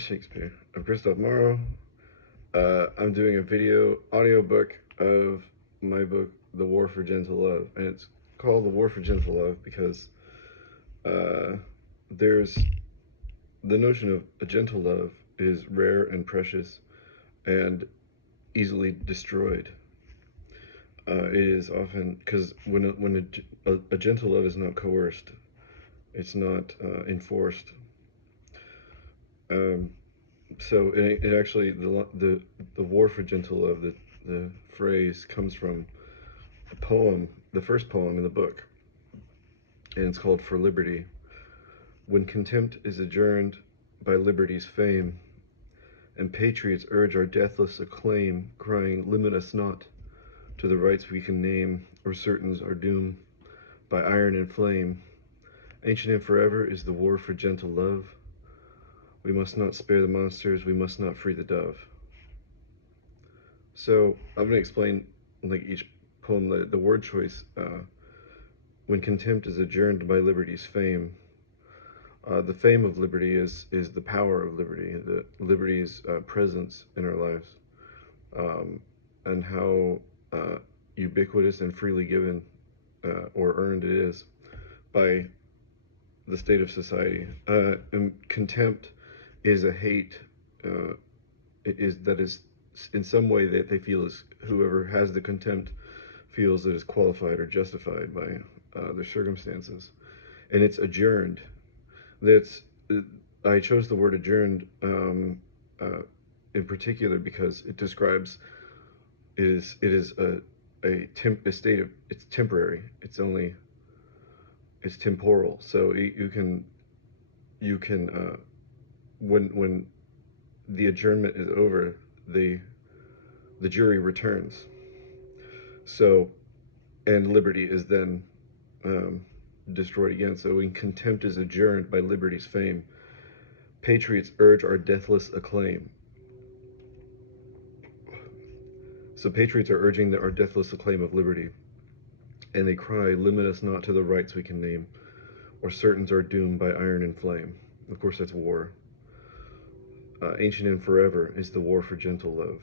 Shakespeare of Christoph Morrow. I'm doing a audiobook of my book, The War for Gentle Love. And it's called The War for Gentle Love because uh, there's the notion of a gentle love is rare and precious and easily destroyed. It is often because when a gentle love is not coerced, it's not enforced. Um, so it actually the war for gentle love, the phrase comes from a poem, the first poem in the book, and it's called For Liberty. When contempt is adjourned by liberty's fame, and patriots urge our deathless acclaim, crying, limit us not to the rights we can name, or certain's our doom by iron and flame. Ancient and forever is the war for gentle love. We must not spare the monsters, we must not free the dove. So I'm gonna explain like each poem, the word choice. When contempt is adjourned by liberty's fame, the fame of liberty is the power of liberty, the liberty's presence in our lives, and how ubiquitous and freely given or earned it is by the state of society. And contempt is a hate. Is in some way that they feel is whoever has the contempt feels that is qualified or justified by their circumstances, and it's adjourned. That's I chose the word adjourned in particular because it describes it is a state of it's temporary. It's temporal. So you can when the adjournment is over, the jury returns. So and liberty is then destroyed again. So when contempt is adjourned by liberty's fame, patriots urge our deathless acclaim. So patriots are urging our deathless acclaim of liberty, and they cry, limit us not to the rights we can name, or certain's our doom by iron and flame. Of course, that's war. Ancient and forever is the war for gentle love.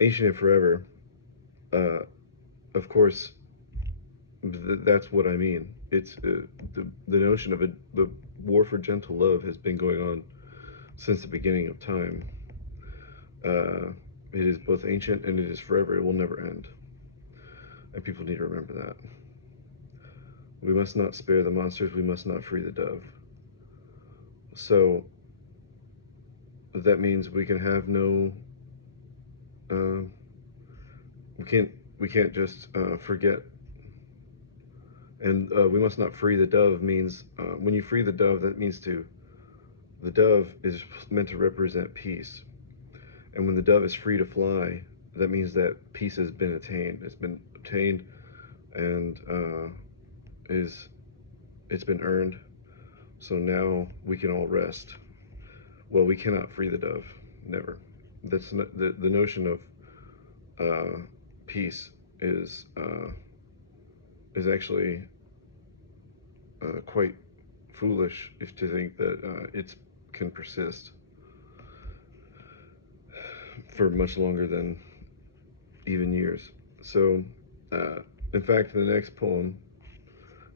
Ancient and forever, uh, of course, that's what I mean. It's the notion of the war for gentle love has been going on since the beginning of time. Uh, it is both ancient and it is forever. It will never end, and people need to remember that. We must not spare the monsters. We must not free the dove. So that means we can have no. Uh, we can't. We can't just forget. And we must not free the dove means when you free the dove, that means to. The dove is meant to represent peace, and when the dove is free to fly, that means that peace has been attained. It's been obtained, and is it's been earned. So now we can all rest. Well, we cannot free the dove, never. That's not, the notion of peace is actually quite foolish if to think that it can persist for much longer than even years. So, uh, in fact, the next poem,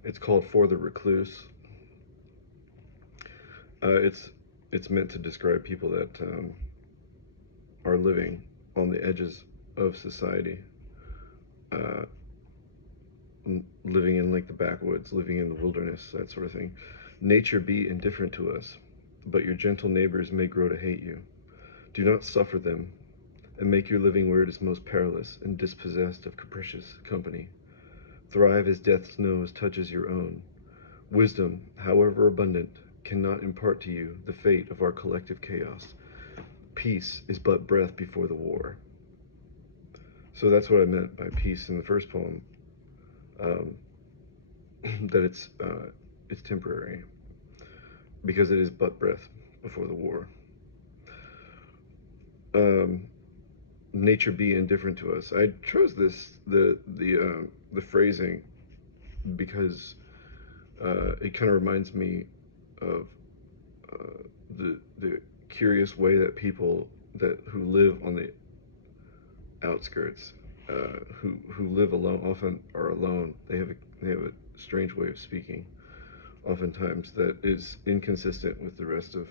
it's called For the Recluse. It's meant to describe people that are living on the edges of society, uh, living in like the backwoods, living in the wilderness, that sort of thing. Nature be indifferent to us, but your gentle neighbors may grow to hate you. Do not suffer them, and make your living where it is most perilous and dispossessed of capricious company. Thrive as death's nose touches your own. Wisdom, however abundant, cannot impart to you the fate of our collective chaos. Peace is but breath before the war. So that's what I meant by peace in the first poem. Um, that it's temporary because it is but breath before the war. Um, Nature be indifferent to us. I chose the phrasing because it kind of reminds me of the curious way that people that who live on the outskirts, who live alone, often are alone. They have a strange way of speaking, oftentimes that is inconsistent with the rest of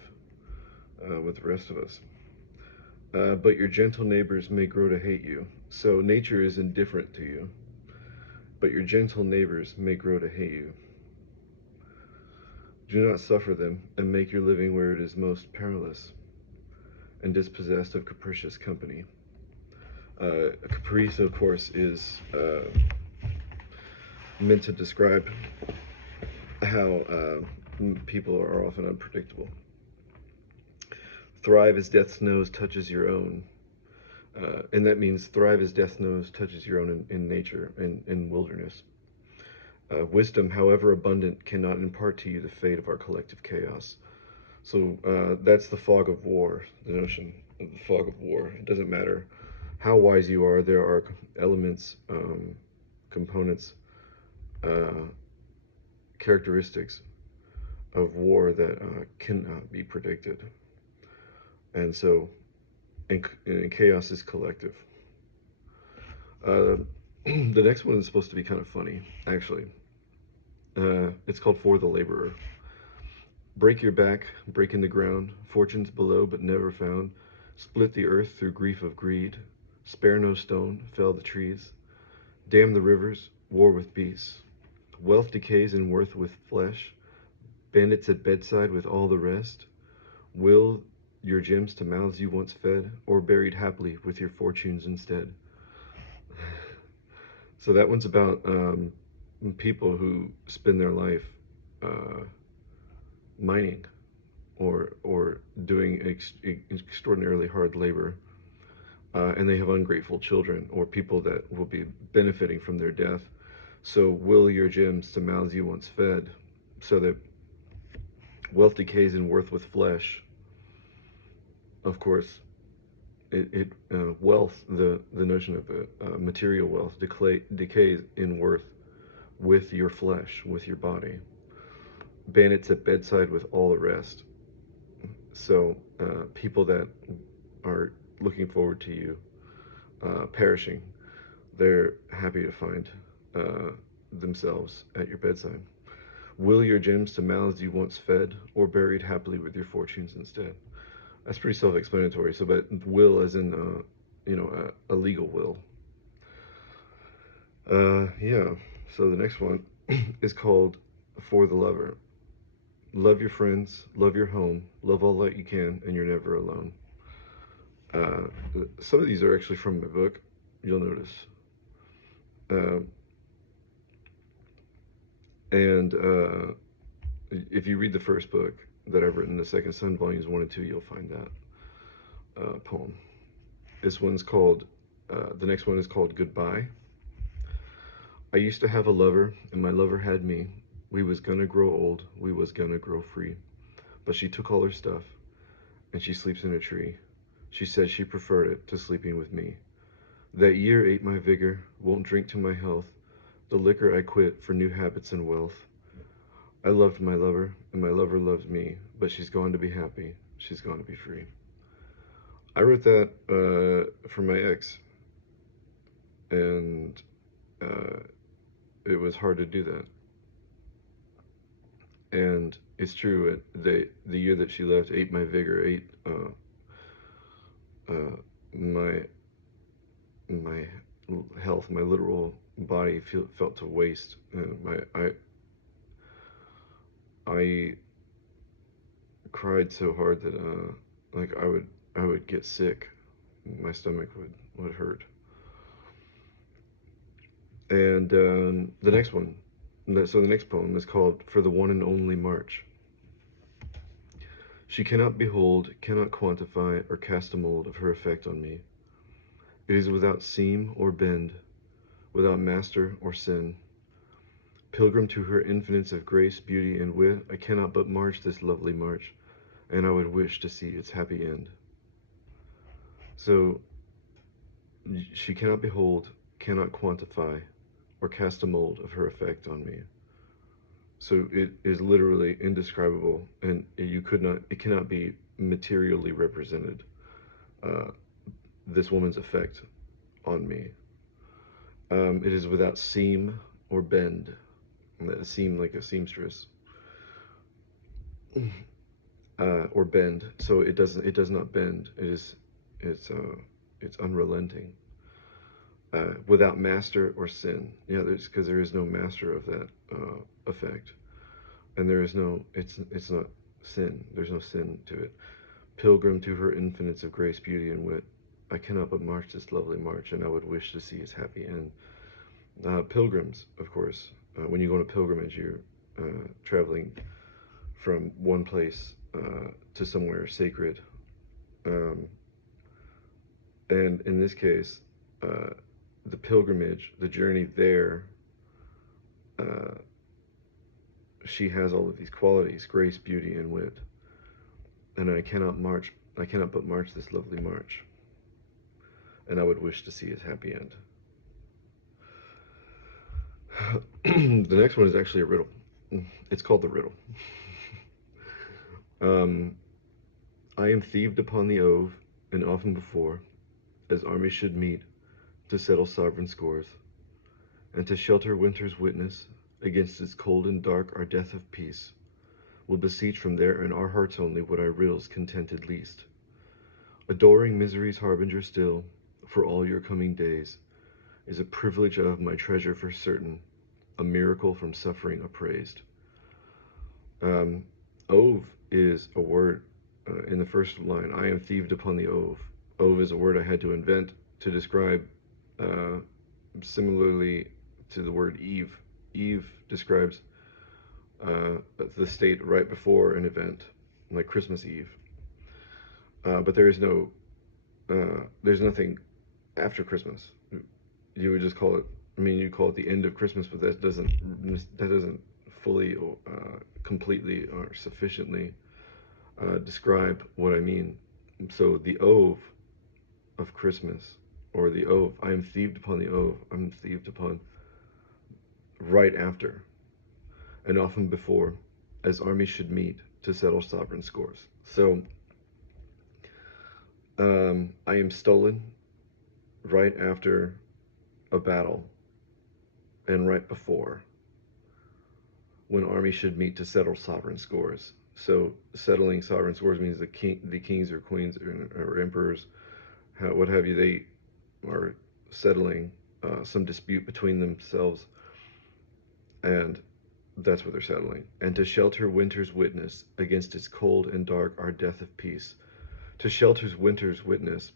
us. But your gentle neighbors may grow to hate you. So nature is indifferent to you, but your gentle neighbors may grow to hate you. Do not suffer them, and make your living where it is most perilous, and dispossessed of capricious company. Caprice, of course, is meant to describe how people are often unpredictable. Thrive as death's nose touches your own. And that means thrive as death's nose touches your own in nature, in wilderness. Wisdom, however abundant, cannot impart to you the fate of our collective chaos. So that's the fog of war, the notion of the fog of war. It doesn't matter how wise you are, there are elements, components, characteristics of war that cannot be predicted. And so, and chaos is collective. The next one is supposed to be kind of funny, actually. It's called For the Laborer. Break your back, break in the ground, fortunes below but never found. Split the earth through grief of greed. Spare no stone, fell the trees. Dam the rivers, war with beasts. Wealth decays in worth with flesh. Bandits at bedside with all the rest. Will your gems to mouths you once fed, or buried happily with your fortunes instead. So that one's about people who spend their life mining or doing extraordinarily hard labor, and they have ungrateful children or people that will be benefiting from their death. So will your gems to mouths you once fed, so that wealth decays in worth with flesh. Of course, wealth, the notion of material wealth, decays in worth with your flesh, with your body. Bandits at bedside with all the rest. So people that are looking forward to you perishing, they're happy to find themselves at your bedside. Will your gems to mouths you once fed, or buried happily with your fortunes instead? That's pretty self-explanatory. So, but will, as in, a legal will. Yeah. So the next one is called For the Lover. Love your friends, love your home, love all that you can, and you're never alone. Some of these are actually from my book, you'll notice. And if you read the first book that I've written, The Second Son, volumes 1 and 2, you'll find that poem. This one's called, the next one is called Goodbye. I used to have a lover, and my lover had me. We was gonna grow old, we was gonna grow free. But she took all her stuff, and she sleeps in a tree. She said she preferred it to sleeping with me. That year ate my vigor, won't drink to my health. The liquor I quit for new habits and wealth. I loved my lover, and my lover loves me, but she's gone to be happy, she's gone to be free. I wrote that for my ex, and it was hard to do that. And it's true, the year that she left ate my vigor, ate my health, my literal body felt to waste. And I cried so hard that like I would get sick. My stomach would hurt. And the next one, so the next poem is called For the One and Only March. She cannot behold, cannot quantify, or cast a mold of her effect on me. It is without seam or bend, without master or sin. Pilgrim to her infinites of grace, beauty, and wit, I cannot but march this lovely march, and I would wish to see its happy end. So, she cannot behold, cannot quantify, or cast a mold of her effect on me. So it is literally indescribable, and it cannot be materially represented this woman's effect on me. It is without seam or bend. A seam like a seamstress, or bend. So it doesn't. It does not bend. It is. It's unrelenting. Without master or sin. Yeah, there's because there is no master of that effect, and there is no. It's not sin. There's no sin to it. Pilgrim to her infinites of grace, beauty, and wit, I cannot but march this lovely march, and I would wish to see its happy end. Pilgrims, of course. When you go on a pilgrimage, you're traveling from one place to somewhere sacred. Um, and in this case, the pilgrimage, the journey there, uh, she has all of these qualities: grace, beauty, and wit. And I cannot but march this lovely march, and I would wish to see its happy end. The next one is actually a riddle. It's called the riddle. um, I am thieved upon the Ove, and often before, as armies should meet to settle sovereign scores, and to shelter winter's witness against its cold and dark our death of peace, will beseech from there in our hearts only what our riddles contented least. Adoring misery's harbinger still, for all your coming days, is a privilege of my treasure for certain, a miracle from suffering appraised. Um, Ove is a word in the first line. I am thieved upon the Ove. Ove is a word I had to invent to describe, uh, similarly to the word Eve. Eve describes the state right before an event, like Christmas Eve. But there's nothing after Christmas. You would just call it. I mean, you call it the end of Christmas, but that doesn't fully, completely, or sufficiently describe what I mean. So the Ove of Christmas, or the Ove, I am thieved upon the Ove. I'm thieved upon right after, and often before, as armies should meet to settle sovereign scores. So I am stolen right after a battle, and right before, when armies should meet to settle sovereign scores. So settling sovereign scores means the kings or queens or emperors, what have you, they are settling some dispute between themselves, and that's what they're settling. And to shelter winter's witness against its cold and dark our death of peace. To shelter winter's witness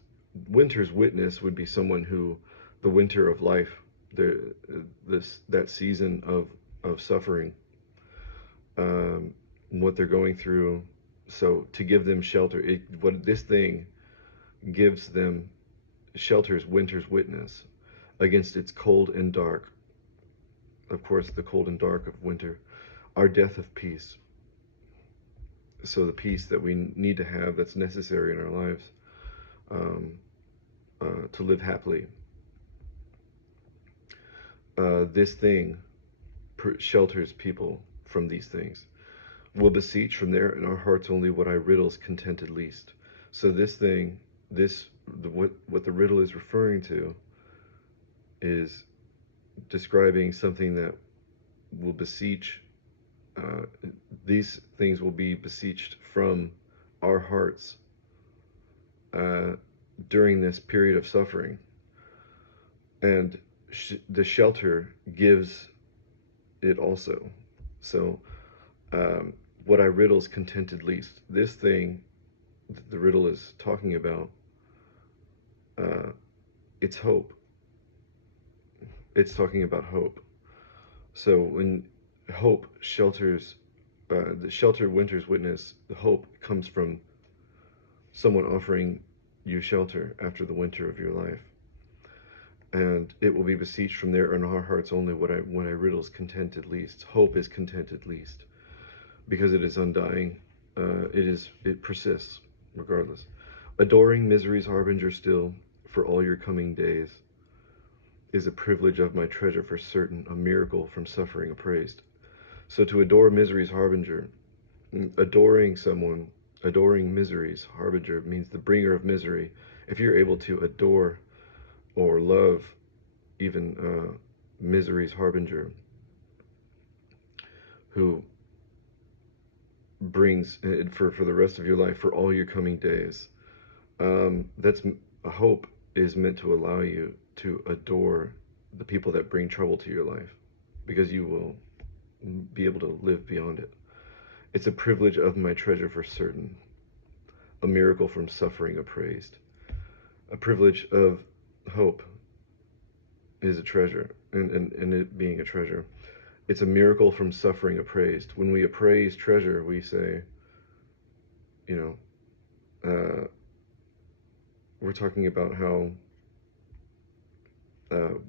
would be someone who, the winter of life, that season of suffering, what they're going through. So to give them shelter, what this thing gives them, shelters winter's witness against its cold and dark. Of course, the cold and dark of winter, our death of peace. So the peace that we need to have, that's necessary in our lives, um, to live happily. This thing shelters people from these things. Will beseech from there in our hearts only what I riddles contented least. So this thing, what the riddle is referring to, is describing something that will beseech. These things will be beseeched from our hearts during this period of suffering, and the shelter gives it also. So what I riddles contented least. This thing the riddle is talking about, it's hope. It's talking about hope. So when hope shelters, the shelter winter's witness, the hope comes from someone offering you shelter after the winter of your life. And it will be beseeched from there in our hearts only what I riddles contented least. Hope is contented least, because it is undying. It persists regardless. Adoring misery's harbinger still, for all your coming days, is a privilege of my treasure for certain, a miracle from suffering appraised. So to adore misery's harbinger, adoring someone Adoring misery's harbinger means the bringer of misery. If you're able to adore or love even misery's harbinger, who brings it for the rest of your life, for all your coming days, that's a hope is meant to allow you to adore the people that bring trouble to your life, because you will be able to live beyond it. It's a privilege of my treasure for certain, a miracle from suffering appraised. A privilege of hope is a treasure, and it being a treasure. It's a miracle from suffering appraised. When we appraise treasure, we say, you know, we're talking about how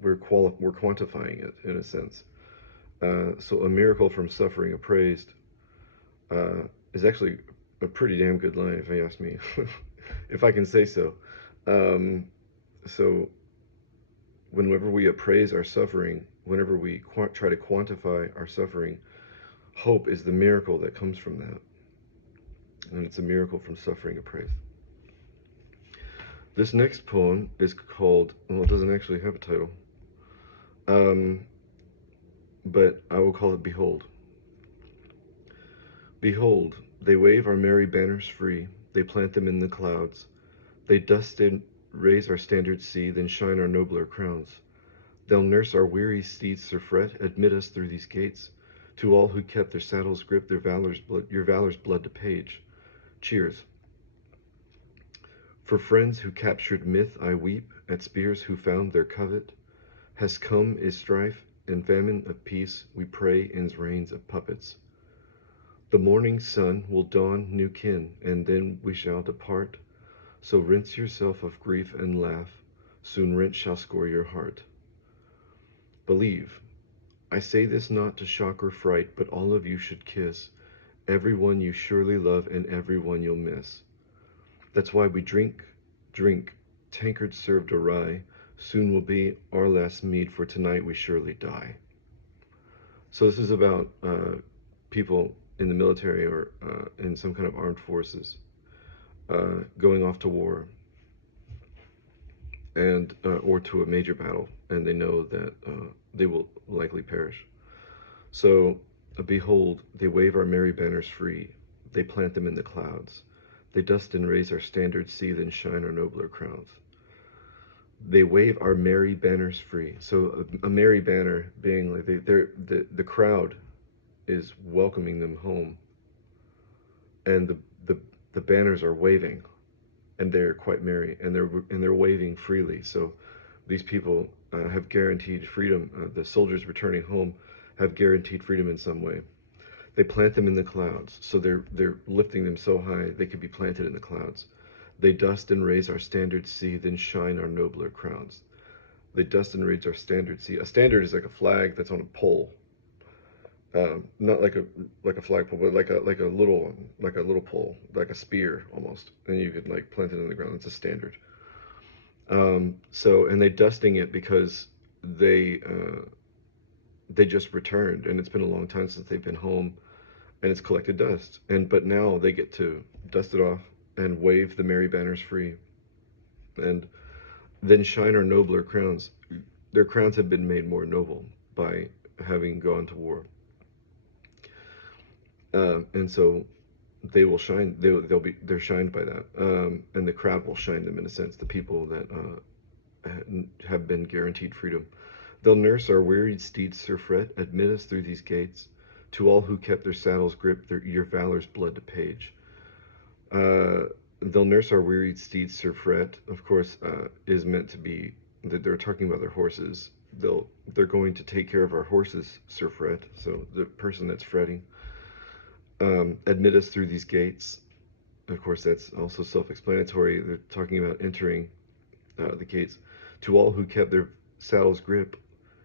we're quantifying it in a sense. So a miracle from suffering appraised is actually a pretty damn good line, if you ask me, if I can say so. So whenever we appraise our suffering, whenever we try to quantify our suffering, hope is the miracle that comes from that. And it's a miracle from suffering appraised. This next poem is called, well, it doesn't actually have a title, but I will call it Behold. Behold, they wave our merry banners free, they plant them in the clouds, they dust and raise our standard sea, then shine our nobler crowns. They'll nurse our weary steeds to fret, admit us through these gates. To all who kept their saddles gripped, your valor's blood to page. Cheers. For friends who captured myth I weep, at spears who found their covet. Has come is strife and famine of peace, we pray ends reigns of puppets. The morning sun will dawn new kin, and then we shall depart. So rinse yourself of grief and laugh, soon rent shall score your heart. Believe, I say this not to shock or fright, but all of you should kiss everyone you surely love and everyone you'll miss. That's why we drink, tankard served awry, soon will be our last mead, for tonight we surely die. So this is about people in the military or in some kind of armed forces going off to war, and or to a major battle, and they know that they will likely perish. So, behold, they wave our merry banners free, they plant them in the clouds, they dust and raise our standard sea, then shine our nobler crowns. They wave our merry banners free. So a merry banner being like the crowd is welcoming them home, and the banners are waving, and they're quite merry, and they're waving freely. So these people have guaranteed freedom. The soldiers returning home have guaranteed freedom in some way. They plant them in the clouds, so they're lifting them so high they could be planted in the clouds. They dust and raise our standard sea, then shine our nobler crowns. They dust and raise our standard sea. A standard is like a flag that's on a pole, not like a flagpole, but like a little pole, like a spear almost, and you could like plant it in the ground. It's a standard. So and they dusting it because they just returned, and it's been a long time since they've been home, and it's collected dust. But now they get to dust it off and wave the merry banners free, and then shine our nobler crowns. Their crowns have been made more noble by having gone to war, and so they will shine. They're shined by that, and the crowd will shine them in a sense. The people that have been guaranteed freedom. They'll nurse our wearied steeds to fret, admit us through these gates. To all who kept their saddles gripped, your valor's blood to page. They'll nurse our wearied steeds to fret. Of course, is meant to be that they're talking about their horses. They're going to take care of our horses, Sir Fret. So the person that's fretting. Admit us through these gates. Of course, that's also self-explanatory. They're talking about entering the gates. To all who kept their saddles grip,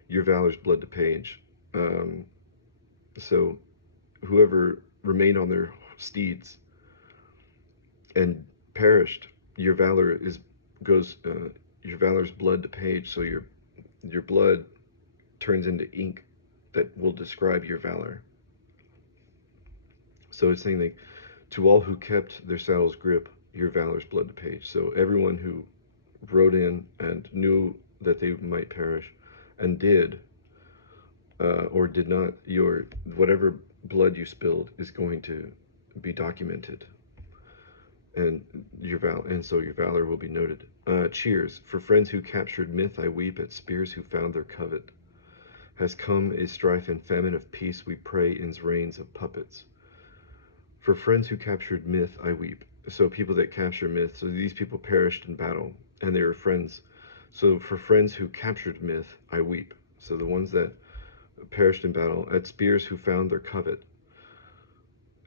your valor's blood to page. So whoever remained on their steeds and perished, your valor's blood to page. So your blood turns into ink that will describe your valor. So it's saying like, To all who kept their saddle's grip, your valor's blood to page. So everyone who rode in and knew that they might perish, and did or did not, your whatever blood you spilled is going to be documented, and so your valor will be noted. Cheers for friends who captured myth. I weep at spears who found their covet. Has come is strife and famine of peace. We pray in reigns of puppets. For friends who captured myth, I weep. So people that capture myth, so these people perished in battle, and they were friends. So for friends who captured myth, I weep. So the ones that perished in battle, at spears who found their covet.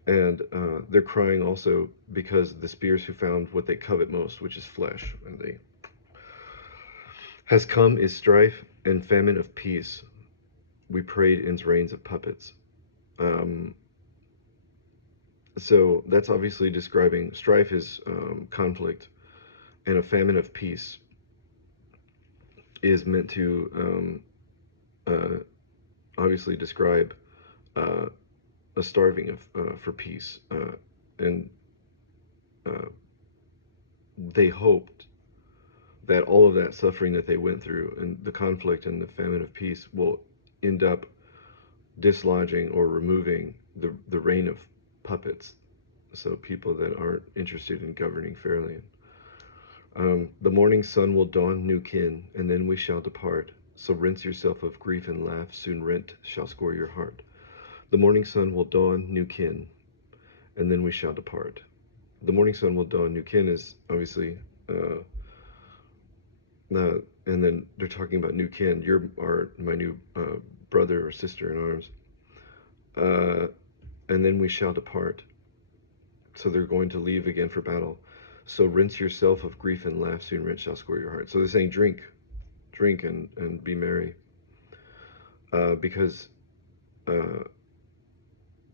And they're crying also because the spears who found what they covet most, which is flesh. And they has come is strife and famine of peace. We prayed in reigns of puppets. So that's obviously describing strife is conflict, and a famine of peace is meant to obviously describe a starving of for peace, and they hoped that all of that suffering that they went through and the conflict and the famine of peace will end up dislodging or removing the reign of puppets, so people that aren't interested in governing fairly. The morning sun will dawn new kin, and then we shall depart. So rinse yourself of grief and laugh, soon rent shall score your heart. The morning sun will dawn new kin, and then we shall depart. The morning sun will dawn new kin is obviously, and then they're talking about new kin. You are my new brother or sister in arms. And then we shall depart. So they're going to leave again for battle. So rinse yourself of grief and laugh, soon rent shall score your heart. So they're saying drink and be merry, because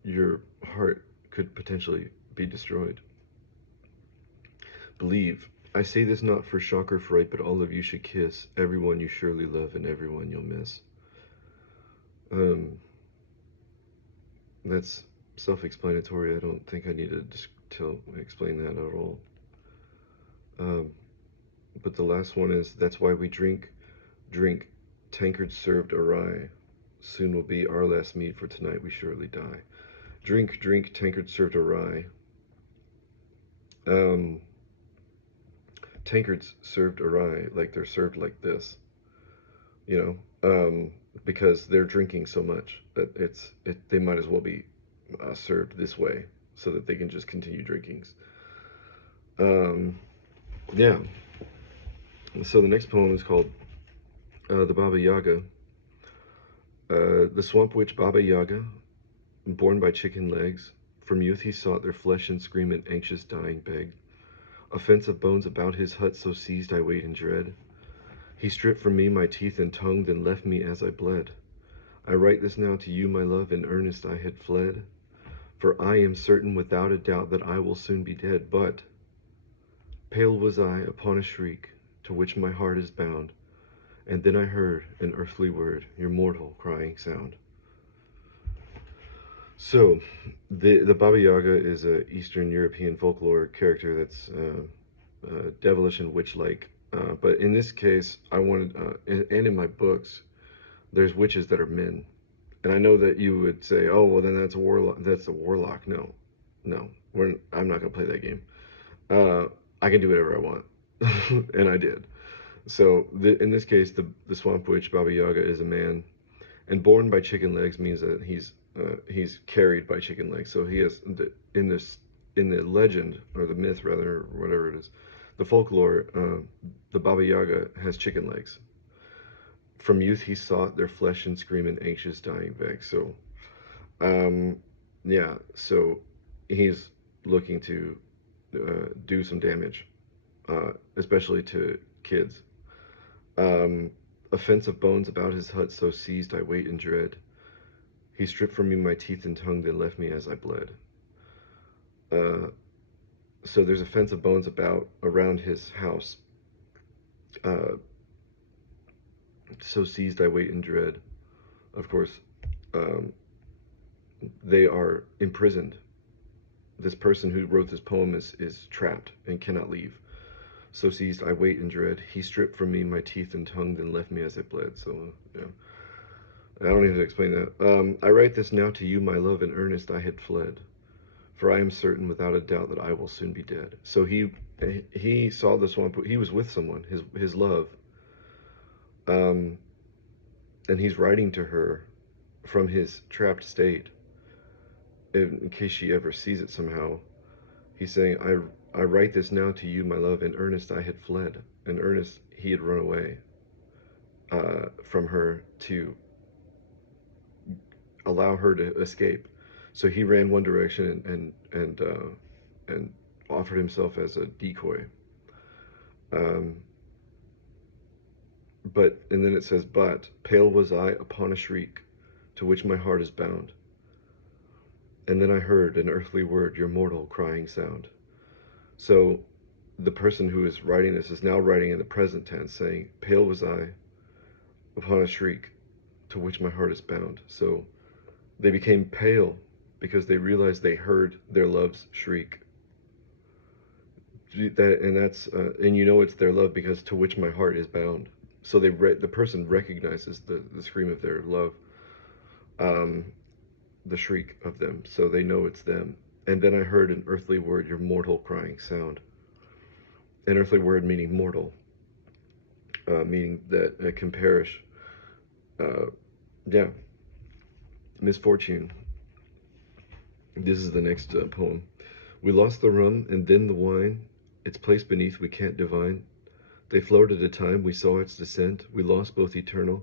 your heart could potentially be destroyed. Believe. I say this not for shock or fright, but all of you should kiss everyone you surely love and everyone you'll miss. That's self-explanatory. I don't think I need to explain that at all. But the last one is, that's why we drink, tankards served awry. Soon will be our last meat, for tonight we surely die. Drink, tankards served awry. Tankards served awry, like they're served like this, because they're drinking so much that they might as well be served this way, so that they can just continue drinking. Yeah. So the next poem is called the Baba Yaga. The swamp witch Baba Yaga, born by chicken legs, from youth he sought their flesh and scream in anxious dying beg. A fence of bones about his hut, so seized I wait in dread. He stripped from me my teeth and tongue, then left me as I bled. I write this now to you, my love, in earnest I had fled. For I am certain without a doubt that I will soon be dead. But pale was I upon a shriek, to which my heart is bound, and then I heard an earthly word, your mortal crying sound. So, the Baba Yaga is a Eastern European folklore character that's devilish and witch-like. But in this case, I wanted, and in my books, there's witches that are men. And I know that you would say, oh, well, then that's a warlock. That's a warlock. No, I'm not gonna play that game. I can do whatever I want, and I did. So in this case, the swamp witch Baba Yaga is a man, and born by chicken legs means that he's carried by chicken legs. So he has in the legend, or the myth rather, or whatever it is, the folklore, the Baba Yaga has chicken legs. From youth he sought their flesh and scream in anxious dying beg. So yeah, so he's looking to do some damage, especially to kids. A fence of bones about his hut, so seized I wait in dread. He stripped from me my teeth and tongue, then left me as I bled. So there's a fence of bones around his house. So seized I wait in dread. Of course, they are imprisoned this person who wrote this poem is trapped and cannot leave. So seized, I wait in dread. He stripped from me my teeth and tongue, then left me as it bled. So, yeah. I don't need to explain that. I write this now to you, my love, in earnest I had fled. For I am certain without a doubt that I will soon be dead. So he saw the swamp. He was with someone, his love, um, and he's writing to her from his trapped state. In case she ever sees it somehow, he's saying, I write this now to you, my love. In earnest I had fled. In earnest he had run away from her to allow her to escape. So he ran one direction and offered himself as a decoy. Um, and then it says, but pale was I upon a shriek, to which my heart is bound. And then I heard an earthly word, your mortal crying sound. So the person who is writing this is now writing in the present tense, saying, pale was I upon a shriek, to which my heart is bound. So they became pale because they realized they heard their love's shriek. And you know it's their love because to which my heart is bound. So the person recognizes the scream of their love, um, the shriek of them. So they know it's them. And then I heard an earthly word, your mortal crying sound. An earthly word meaning mortal, meaning that it can perish. Uh, yeah, misfortune. This is the next poem. We lost the rum and then the wine, its place beneath we can't divine. They flowed at a time, we saw its descent. We lost both eternal,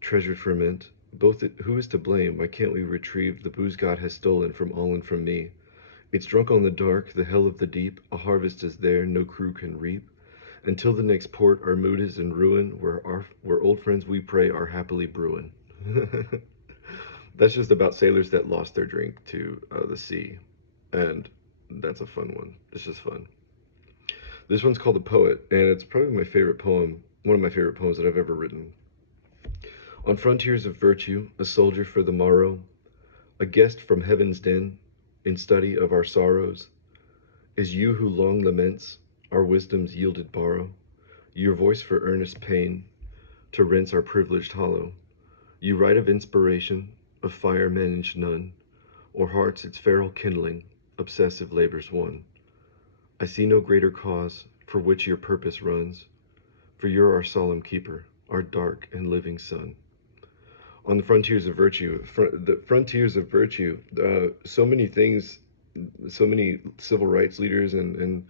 treasured ferment. Both who is to blame? Why can't we retrieve the booze God has stolen from all and from me? It's drunk on the dark, the hell of the deep. A harvest is there, no crew can reap. Until the next port, our mood is in ruin. Where old friends we pray are happily brewing. That's just about sailors that lost their drink to the sea, and that's a fun one. It's just fun. This one's called The Poet, and it's probably my favorite poem, one of my favorite poems that I've ever written. On frontiers of virtue, a soldier for the morrow, a guest from heaven's den, in study of our sorrows, is you who long laments, our wisdom's yielded borrow, your voice for earnest pain, to rinse our privileged hollow. You write of inspiration, of fire managed none, or hearts its feral kindling, obsessive labors won. I see no greater cause for which your purpose runs, for you're our solemn keeper, our dark and living sun. On the frontiers of virtue, the frontiers of virtue, so many things, so many civil rights leaders and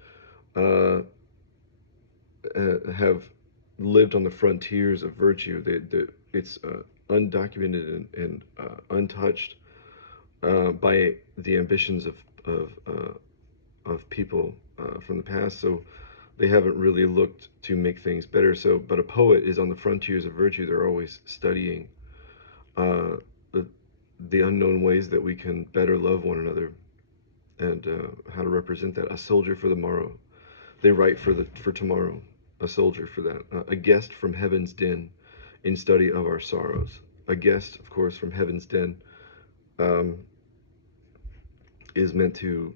uh, have lived on the frontiers of virtue. It's undocumented and untouched by the ambitions of people from the past. So they haven't really looked to make things better. So, but a poet is on the frontiers of virtue. They're always studying uh, the, the unknown ways that we can better love one another and how to represent that. A soldier for the morrow. They write for tomorrow. A soldier for that. A guest from heaven's den in study of our sorrows. A guest, of course, from heaven's den um, is meant to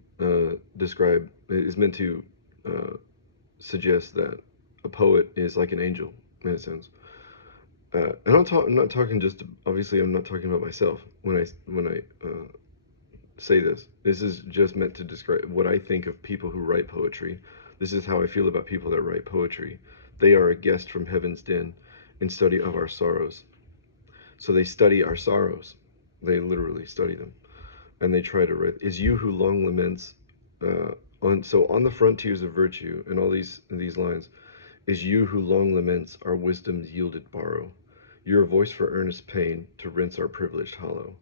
suggest that a poet is like an angel in a sense. And I'm not talking just. Obviously, I'm not talking about myself when I say this. This is just meant to describe what I think of people who write poetry. This is how I feel about people that write poetry. They are a guest from heaven's den in study of our sorrows. So they study our sorrows. They literally study them, and they try to write. Is you who long laments. On the frontiers of virtue, and all these lines, is you who long laments our wisdom's yielded borrow. You're a voice for earnest pain to rinse our privileged hollow.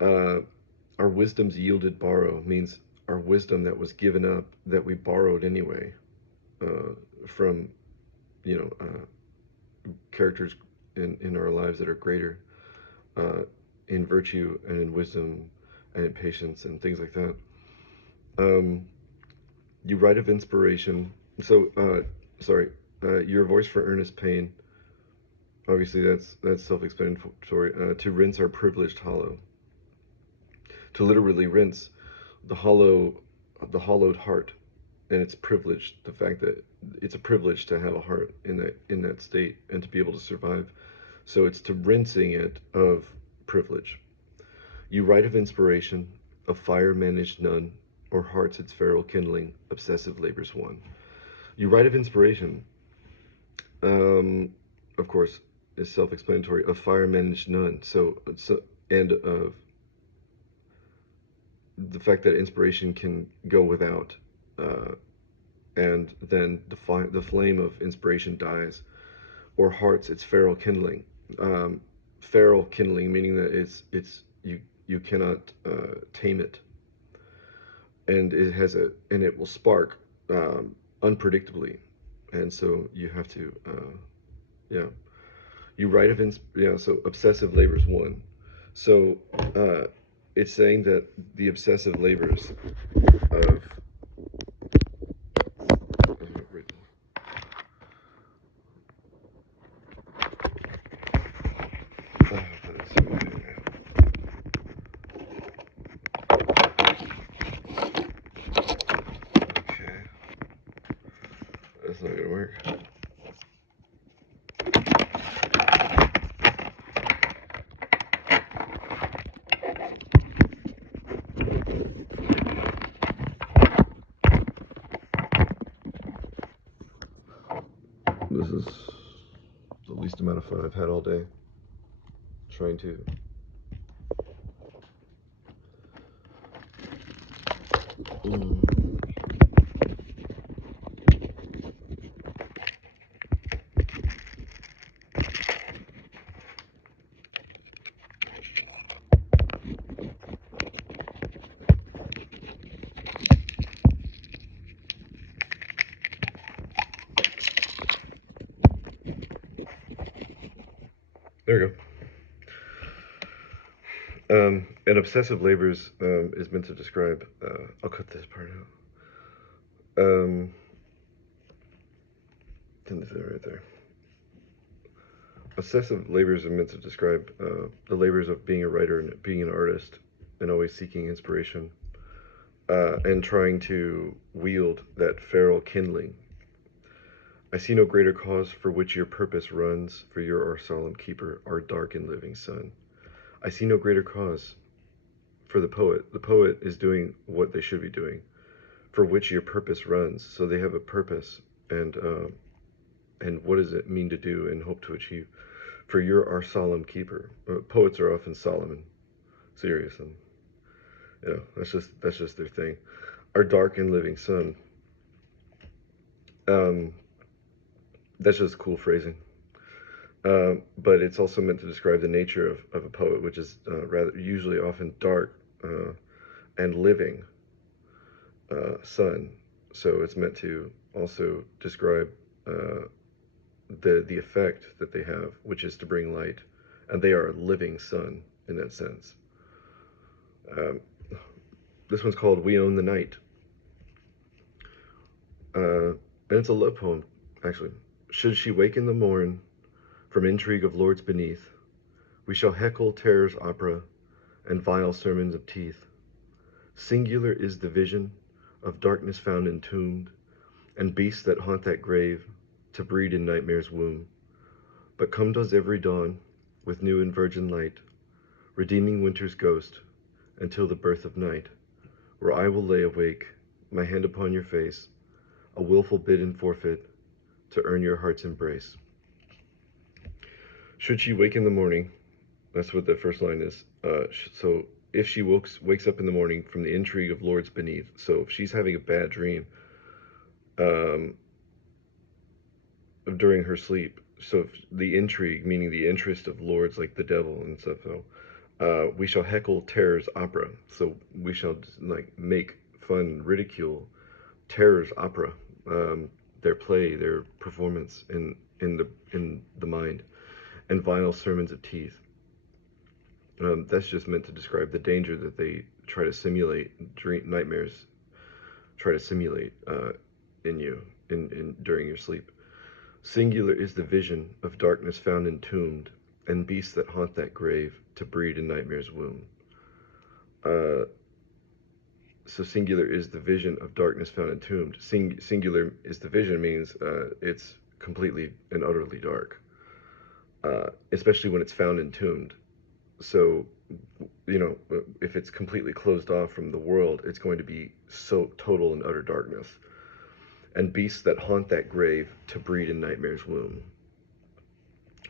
Our wisdom's yielded borrow means our wisdom that was given up, that we borrowed anyway, from characters in our lives that are greater in virtue and in wisdom and in patience and things like that. You write of inspiration. So, your voice for earnest pain. Obviously, that's self-explanatory. To rinse our privileged hollow. To literally rinse the hollow, the hollowed heart, and it's privileged. The fact that it's a privilege to have a heart in that state and to be able to survive. So it's to rinsing it of privilege. You write of inspiration, of fire managed none, or hearts its feral kindling, obsessive labors won. You write of inspiration, um, of course, is self-explanatory. Of fire managed none. So and of the fact that inspiration can go without, uh, and then the flame of inspiration dies, or hearts its feral kindling. Feral kindling meaning that it's you cannot tame it, and it will spark unpredictably, and so you have to yeah. You write of yeah. So obsessive labors one. So it's saying that the obsessive labors of okay, that's not gonna work. This is the least amount of fun I've had all day trying to. There we go. And obsessive labors is meant to describe. I'll cut this part out. Right there. Obsessive labors are meant to describe the labors of being a writer and being an artist, and always seeking inspiration, and trying to wield that feral kindling. I see no greater cause for which your purpose runs, for you're our solemn keeper, our dark and living sun. I see no greater cause for the poet. The poet is doing what they should be doing, for which your purpose runs. So they have a purpose, and what does it mean to do and hope to achieve? For you're our solemn keeper. Poets are often solemn and serious, and that's just their thing. Our dark and living sun. Um, that's just cool phrasing. But it's also meant to describe the nature of a poet, which is rather usually often dark and living sun. So it's meant to also describe the effect that they have, which is to bring light, and they are a living sun in that sense. Um, this one's called "We Own the Night," and it's a love poem, actually. Should she wake in the morn from intrigue of lords beneath, we shall heckle terror's opera and vile sermons of teeth. Singular is the vision of darkness found entombed, and beasts that haunt that grave to breed in nightmare's womb. But come does every dawn with new and virgin light, redeeming winter's ghost until the birth of night, where I will lay awake, my hand upon your face, a willful bid and forfeit to earn your heart's embrace. Should she wake in the morning, that's what the first line is. So if she wakes up in the morning from the intrigue of lords beneath, so if she's having a bad dream um, during her sleep, so if the intrigue, meaning the interest of lords like the devil and stuff, so we shall heckle terror's opera. So we shall like make fun, ridicule terror's opera, their play, their performance in the mind, and vile sermons of teeth. That's just meant to describe the danger that they try to simulate, nightmares try to simulate in you during your sleep. Singular is the vision of darkness found entombed, and beasts that haunt that grave to breed in nightmare's womb. Uh, So singular is the vision of darkness found entombed. Singular is the vision means it's completely and utterly dark, especially when it's found entombed. So, if it's completely closed off from the world, it's going to be so total and utter darkness. And beasts that haunt that grave to breed in nightmare's womb.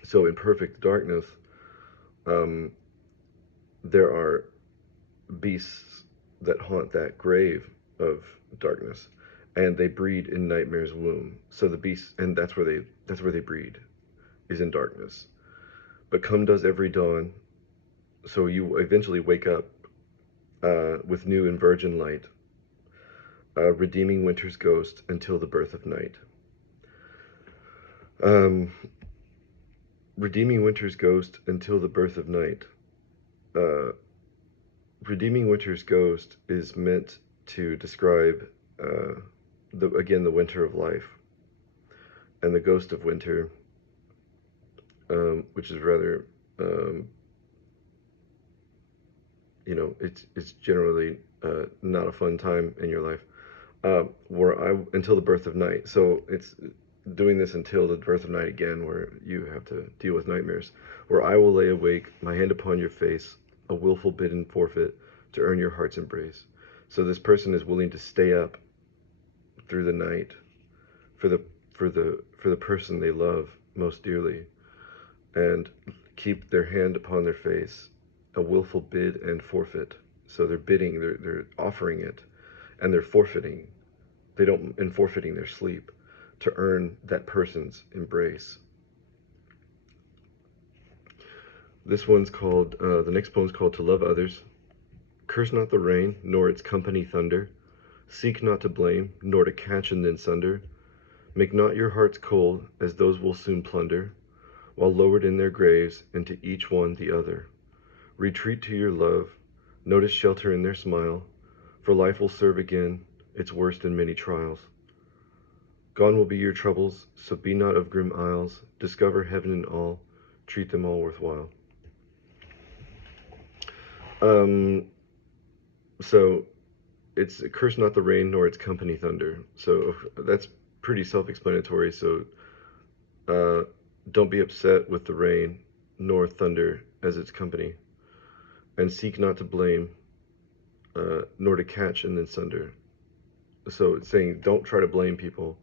So in perfect darkness, um, there are beasts that haunt that grave of darkness, and they breed in nightmare's womb. So the beasts, and that's where they breed, is in darkness. But come does every dawn, so you eventually wake up with new and virgin light, redeeming winter's ghost until the birth of night. Um, redeeming winter's ghost until the birth of night. Uh, redeeming winter's ghost is meant to describe the winter of life, and the ghost of winter, which is rather it's generally not a fun time in your life. Until the birth of night. So it's doing this until the birth of night again, where you have to deal with nightmares. Where I will lay awake, my hand upon your face, a willful bid and forfeit to earn your heart's embrace. So this person is willing to stay up through the night for the person they love most dearly, and keep their hand upon their face, a willful bid and forfeit. So they're bidding, they're offering it, and they're forfeiting. And forfeiting their sleep to earn that person's embrace. The next poem's called To Love Others. Curse not the rain, nor its company thunder. Seek not to blame, nor to catch and then sunder. Make not your hearts cold, as those will soon plunder, while lowered in their graves, and to each one the other. Retreat to your love, notice shelter in their smile, for life will serve again its worst in many trials. Gone will be your troubles, so be not of grim isles. Discover heaven in all, treat them all worthwhile. So it's curse not the rain nor its company thunder. So that's pretty self-explanatory. So don't be upset with the rain nor thunder as its company, and seek not to blame, nor to catch and then sunder. So it's saying don't try to blame people,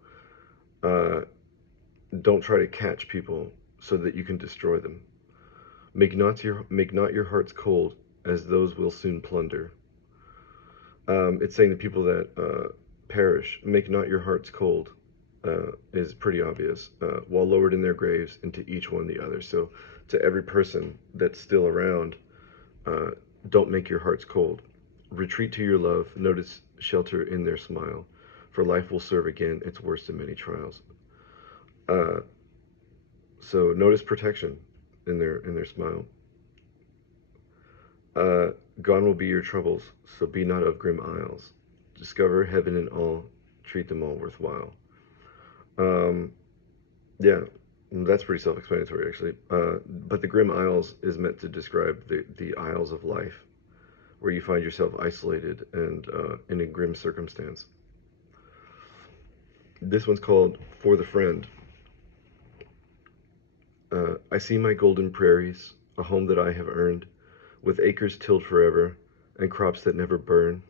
don't try to catch people so that you can destroy them. Make not your hearts cold, as those will soon plunder. It's saying the people that perish, make not your hearts cold, is pretty obvious, while lowered in their graves, and to each one the other. So to every person that's still around, don't make your hearts cold. Retreat to your love, notice shelter in their smile, for life will serve again its worst in many trials. So notice protection in their smile. Gone will be your troubles, so be not of grim isles. Discover heaven in all, treat them all worthwhile. Yeah, that's pretty self-explanatory actually. But the grim isles is meant to describe the isles of life, where you find yourself isolated and in a grim circumstance. This one's called For the Friend. I see my golden prairies, a home that I have earned, with acres tilled forever, and crops that never burn.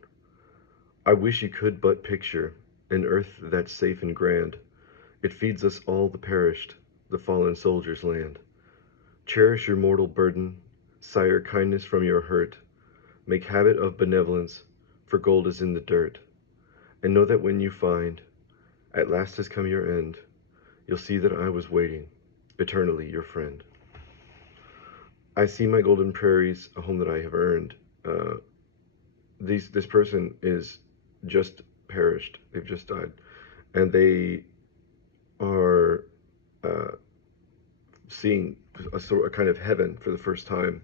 I wish you could but picture an earth that's safe and grand. It feeds us all the perished, the fallen soldiers' land. Cherish your mortal burden, sire kindness from your hurt. Make habit of benevolence, for gold is in the dirt. And know that when you find, at last has come your end, you'll see that I was waiting, eternally your friend. I see my golden prairies, a home that I have earned. This person is just perished. They've just died. And they are seeing a kind of heaven for the first time.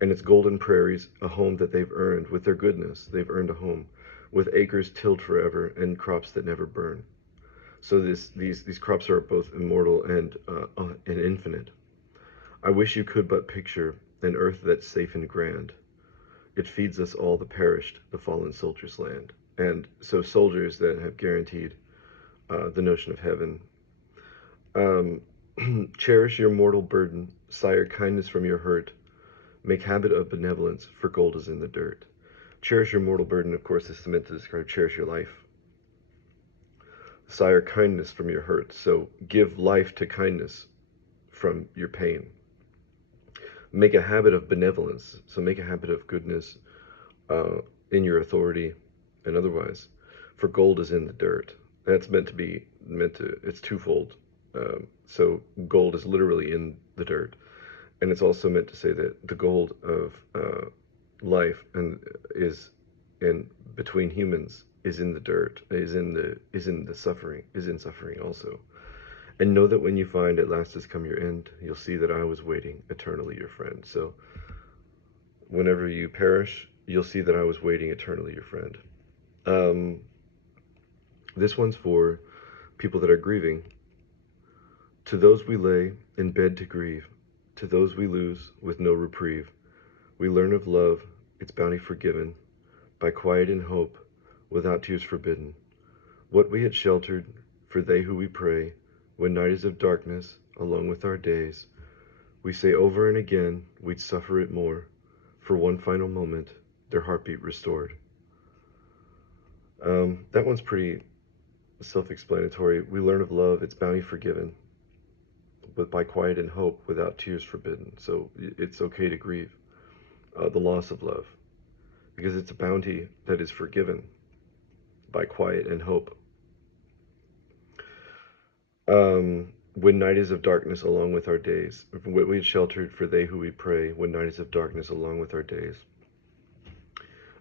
And it's golden prairies, a home that they've earned with their goodness. They've earned a home with acres tilled forever and crops that never burn. So these crops are both immortal and infinite. I wish you could but picture an earth that's safe and grand. It feeds us all the perished, the fallen soldiers' land. And so soldiers that have guaranteed the notion of heaven. Um, Cherish your mortal burden, sire kindness from your hurt. Make habit of benevolence, for gold is in the dirt. Cherish your mortal burden, of course, is meant to describe cherish your life. Sire kindness from your hurt. So give life to kindness from your pain. Make a habit of benevolence. So make a habit of goodness in your authority and otherwise. For gold is in the dirt. That's it's twofold. So gold is literally in the dirt. And it's also meant to say that the gold of life and is in between humans is in the dirt, is in suffering also. And know that when you find at last has come your end, you'll see that I was waiting eternally, your friend. So whenever you perish, you'll see that I was waiting eternally, your friend. This one's for people that are grieving. To those we lay in bed to grieve, to those we lose with no reprieve, we learn of love, its bounty forgiven, by quiet and hope, without tears forbidden. What we had sheltered, for they who we pray, when night is of darkness, along with our days, we say over and again we'd suffer it more, for one final moment, their heartbeat restored. That one's pretty self-explanatory. We learn of love, its bounty forgiven, but by quiet and hope, without tears forbidden. So it's okay to grieve the loss of love, because it's a bounty that is forgiven by quiet and hope. When night is of darkness along with our days, what we had sheltered, for they who we pray, when night is of darkness along with our days.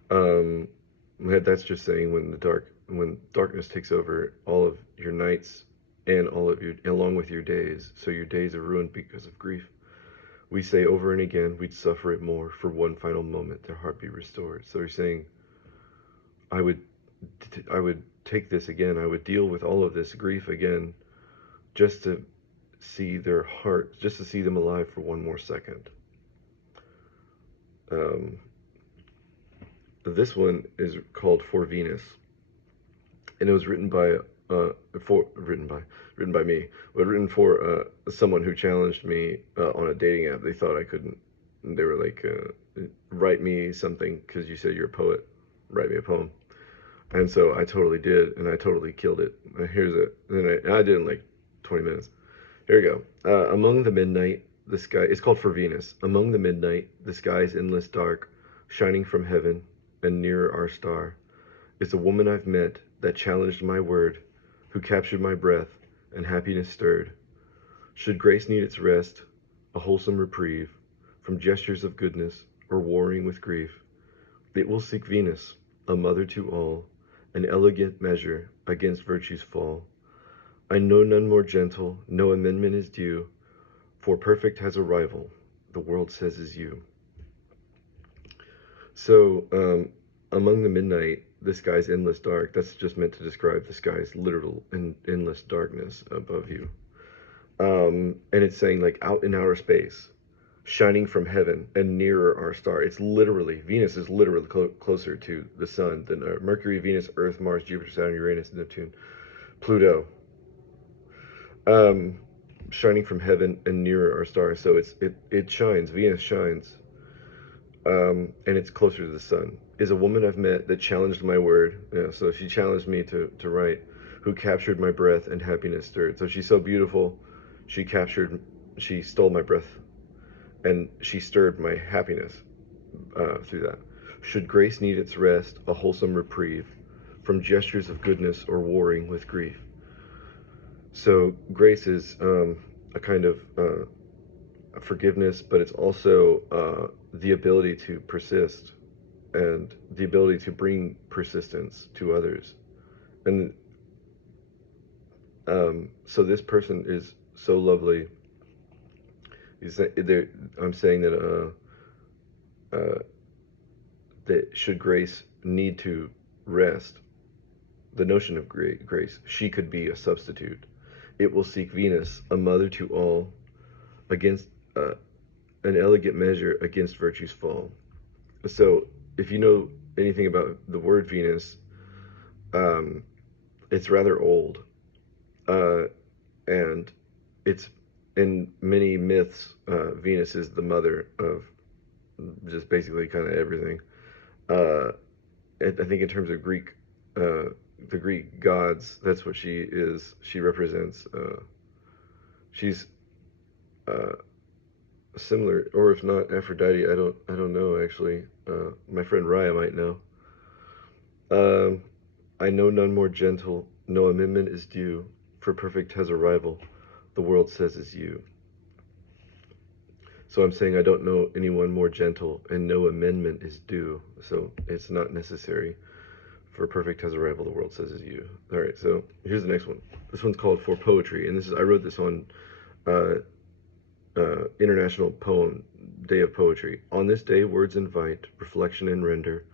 That's just saying when darkness takes over all of your nights and along with your days, so your days are ruined because of grief. We say over and again, we'd suffer it more, for one final moment, their heart be restored. So you're saying, I would take this again, I would deal with all of this grief again, just to see their heart, just to see them alive for one more second. This one is called For Venus, and it was written by me, but written for someone who challenged me on a dating app. They thought I couldn't. They were like, write me something, because you said you're a poet. Write me a poem. And so I totally did, and I totally killed it. Here's it. And I did it in like 20 minutes. Here we go. Among the midnight, the sky, it's called For Venus. Among the midnight, the sky's endless dark, shining from heaven, and nearer our star, is a woman I've met that challenged my word, who captured my breath, and happiness stirred. Should grace need its rest, a wholesome reprieve, from gestures of goodness, or warring with grief, it will seek Venus, a mother to all, an elegant measure against virtue's fall. I know none more gentle, no amendment is due, for perfect has a rival, the world says is you. So, among the midnight, the sky's endless dark, that's just meant to describe the sky's literal and endless darkness above you. And it's saying, like, out in outer space, shining from heaven and nearer our star. It's literally, Venus is literally closer to the sun than Mercury, Venus, Earth, Mars, Jupiter, Saturn, Uranus, Neptune, Pluto. Shining from heaven and nearer our star. So it shines, Venus shines. And it's closer to the sun. Is a woman I've met that challenged my word. Yeah, so she challenged me to write, who captured my breath and happiness stirred. So she's so beautiful, she stole my breath, and she stirred my happiness through that. Should grace need its rest, a wholesome reprieve, from gestures of goodness or warring with grief. So grace is a kind of forgiveness, but it's also the ability to persist and the ability to bring persistence to others. And so this person is so lovely. I'm saying that that should grace need to rest, the notion of grace, she could be a substitute. It will seek Venus, a mother to all, against an elegant measure against virtue's fall. So if you know anything about the word Venus, um, it's rather old, uh, and it's in many myths. Venus is the mother of just basically kind of everything. Uh, I think in terms of Greek, the Greek gods, that's what she is. She represents. She's uh, similar, or if not Aphrodite, I don't know actually. My friend Raya might know. Um, I know none more gentle. No amendment is due, for perfect has a rival. The world says is you. So I'm saying I don't know anyone more gentle, and no amendment is due. So it's not necessary. For perfect has a rival, the world says is you. All right, so here's the next one. This one's called For Poetry, and this is I wrote this on uh, International Poem Day of Poetry. On this day, words invite reflection and render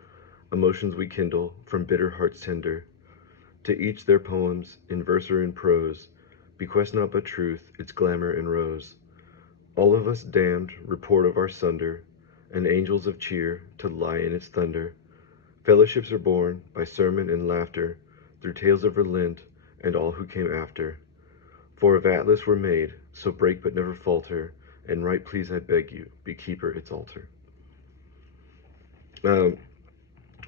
emotions we kindle from bitter hearts tender. To each their poems, in verse or in prose, bequest not but truth, its glamour and rose. All of us damned, report of our sunder, and angels of cheer to lie in its thunder. Fellowships are born by sermon and laughter, through tales of relent and all who came after. For of Atlas we're made, so break but never falter, and right please I beg you, be keeper its altar. Um,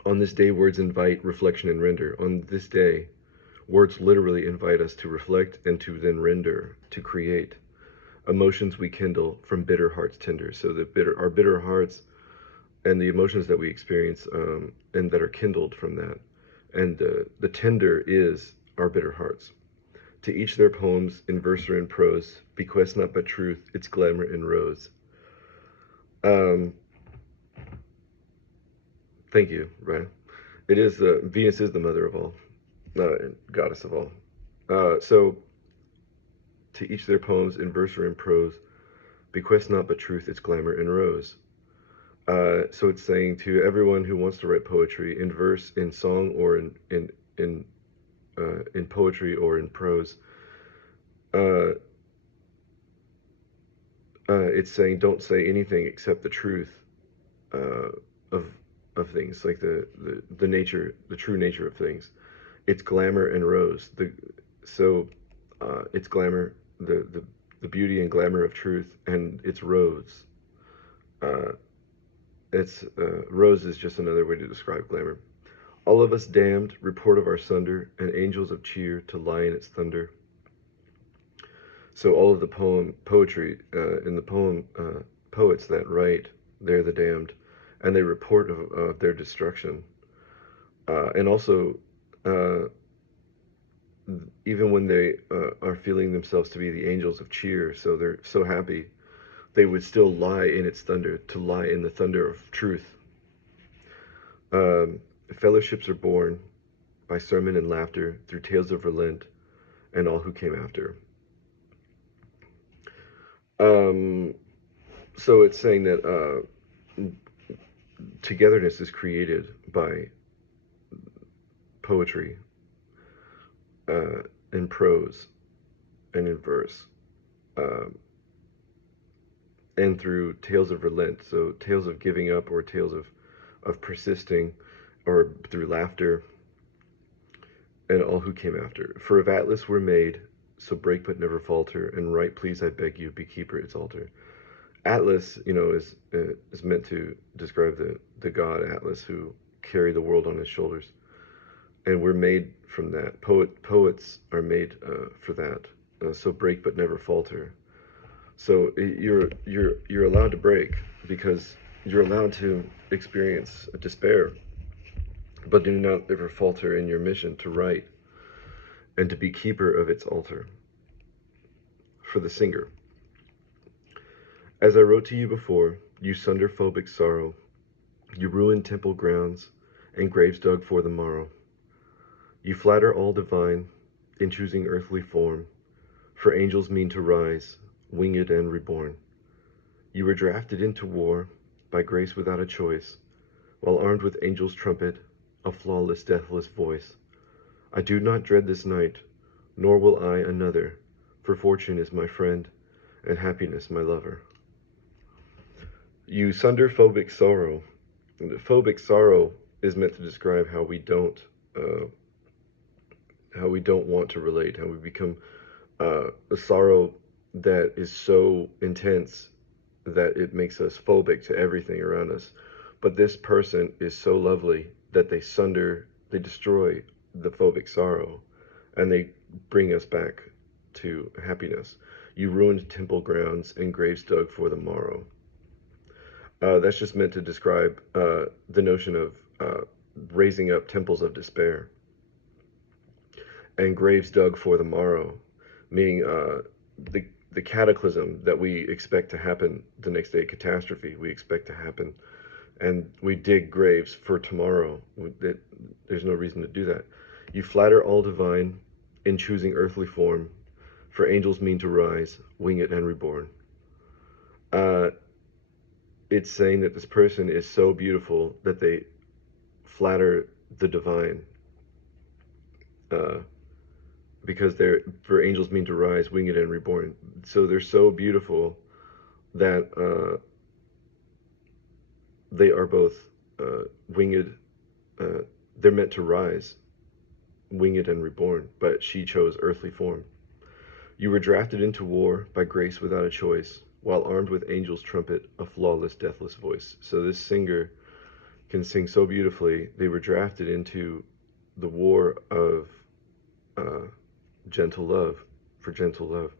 on this day, words invite reflection and render. On this day, words literally invite us to reflect and to then render, to create. Emotions we kindle from bitter hearts tender. So our bitter hearts and the emotions that we experience and that are kindled from that. And the tender is our bitter hearts. To each their poems, in verse or in prose, bequest not but truth, its glamour and rose. Um, Thank you, Ryan. It is Venus is the mother of all, goddess of all. So to each their poems, in verse or in prose, bequest not but truth, its glamour and rose. So it's saying to everyone who wants to write poetry in verse, in song, or in poetry or in prose, uh, it's saying don't say anything except the truth uh, of things, like the nature, the true nature of things. It's glamour and rose. It's glamour, the beauty and glamour of truth, and it's rose. Uh, it's Rose is just another way to describe glamour. All of us damned, report of our sunder, and angels of cheer to lie in its thunder. So all of the poetry in the poem, poets that write, they're the damned, and they report of their destruction. And also, uh, even when they are feeling themselves to be the angels of cheer, so they're so happy, they would still lie in its thunder, to lie in the thunder of truth. Um, Fellowships are born by sermon and laughter, through tales of relent and all who came after. Um, so it's saying that togetherness is created by poetry, in prose and in verse, um, and through tales of relent. So tales of giving up, or tales of persisting, or through laughter, and all who came after. For of Atlas we're made, so break but never falter, and right please I beg you, be keeper its altar. Atlas, is meant to describe the god Atlas, who carried the world on his shoulders, and we're made from that. Poets are made for that. So break but never falter. So you're allowed to break, because you're allowed to experience despair, but do not ever falter in your mission to write and to be keeper of its altar. For the singer. As I wrote to you before, you sunder phobic sorrow, you ruin temple grounds and graves dug for the morrow. You flatter all divine in choosing earthly form, for angels mean to rise, winged and reborn. You were drafted into war by grace without a choice, while armed with angel's trumpet, a flawless, deathless voice. I do not dread this night, nor will I another, for fortune is my friend, and happiness my lover. You sunder phobic sorrow, The phobic sorrow is meant to describe uh, how we don't want to relate, how we become a sorrow that is so intense that it makes us phobic to everything around us. But this person is so lovely that they destroy the phobic sorrow, and they bring us back to happiness. You ruined temple grounds and graves dug for the morrow. That's just meant to describe the notion of raising up temples of despair and graves dug for the morrow, meaning the cataclysm that we expect to happen the next day, catastrophe we expect to happen, and we dig graves for tomorrow. There's no reason to do that. You flatter all divine in choosing earthly form, for angels mean to rise, winged and reborn. Uh, it's saying that this person is so beautiful that they flatter the divine, uh, because they're for angels mean to rise, winged and reborn. So they're so beautiful that they are both winged. Uh, they're meant to rise, winged and reborn, but she chose earthly form. You were drafted into war by grace without a choice, while armed with angel's trumpet, a flawless, deathless voice. So this singer can sing so beautifully. They were drafted into the war of uh, gentle love, for gentle love,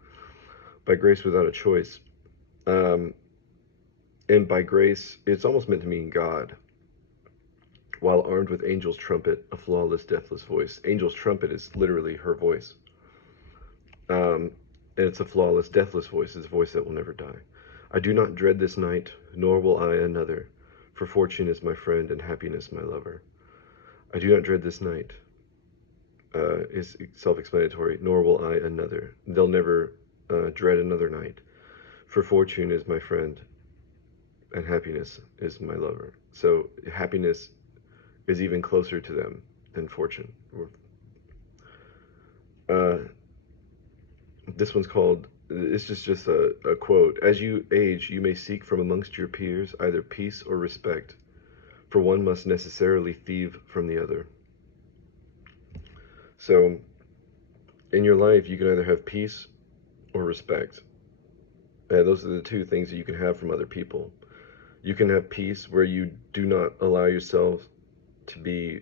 by grace without a choice. Um, and by grace, it's almost meant to mean God. While armed with angel's trumpet, a flawless, deathless voice. Angel's trumpet is literally her voice. Um, and it's a flawless, deathless voice. It's a voice that will never die. I do not dread this night, nor will I another, for fortune is my friend and happiness my lover. I do not dread this night is self-explanatory, nor will I another. They'll never dread another night, for fortune is my friend and happiness is my lover. So happiness is even closer to them than fortune. Uh, this one's called, it's just a quote. As you age, you may seek from amongst your peers either peace or respect, for one must necessarily thieve from the other. So in your life, you can either have peace or respect. And those are the two things that you can have from other people. You can have peace where you do not allow yourself to be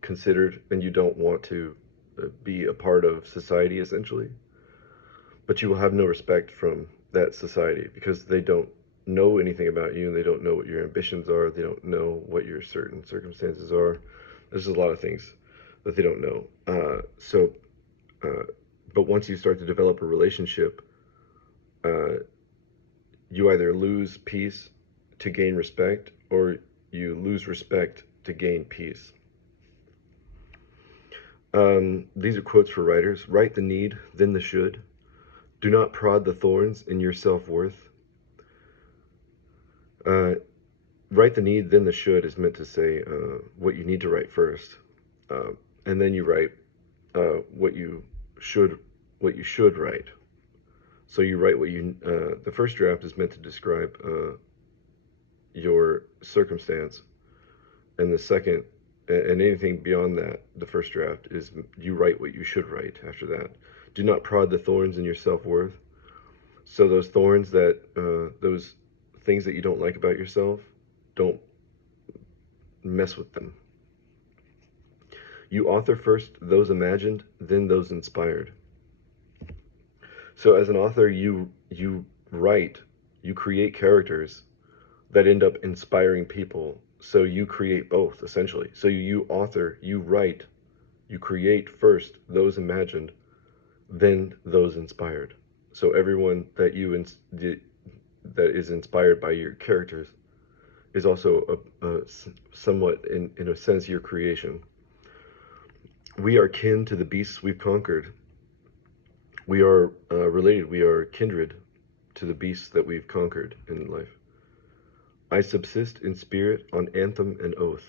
considered and you don't want to be a part of society, essentially. But you will have no respect from that society because they don't know anything about you and they don't know what your ambitions are. They don't know what your certain circumstances are. There's a lot of things that they don't know. Uh, but once you start to develop a relationship, uh, you either lose peace to gain respect or you lose respect to gain peace. These are quotes for writers. Write the need, then the should. Do not prod the thorns in your self-worth. Uh, write the need, then the should is meant to say what you need to write first, and then you write what you should write. So you write what you. The first draft is meant to describe your circumstance, and the second, and anything beyond that, the first draft is you write what you should write after that. Do not prod the thorns in your self-worth. So those thorns those things that you don't like about yourself, don't mess with them. You author first those imagined, then those inspired. So as an author, you write, you create characters that end up inspiring people. So you create both, essentially. So you author, you write, you create first those imagined, then those inspired. So everyone that is inspired by your characters is also somewhat, in a sense, your creation. We are kin to the beasts we've conquered. We are related, we are kindred to the beasts that we've conquered in life. I subsist in spirit on anthem and oath.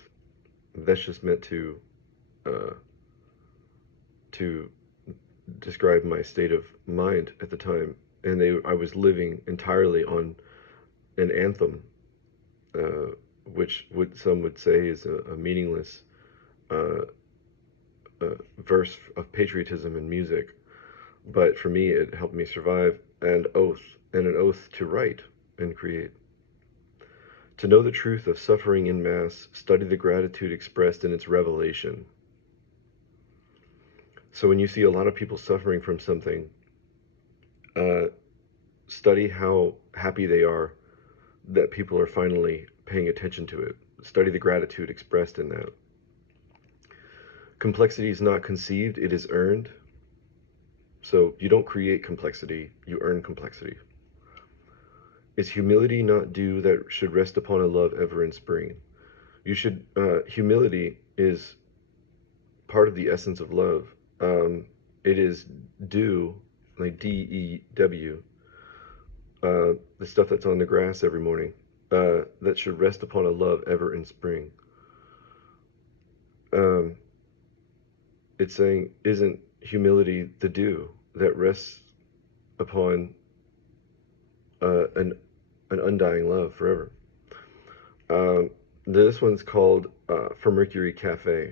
That's just meant uh, to describe my state of mind at the time. And I was living entirely on an anthem which some would say is a meaningless uh, verse of patriotism in music. But for me, it helped me survive, and an oath to write and create. To know the truth of suffering in mass, study the gratitude expressed in its revelation. So when you see a lot of people suffering from something, uh, study how happy they are that people are finally paying attention to it. Study the gratitude expressed in that. Complexity is not conceived, it is earned. So you don't create complexity, you earn complexity. Is humility not due that should rest upon a love ever in spring? Humility is part of the essence of love. It is due, like DEW, the stuff that's on the grass every morning, that should rest upon a love ever in spring. Um, it's saying, isn't humility the dew that rests upon an undying love forever? Um, this one's called For Mercury Cafe.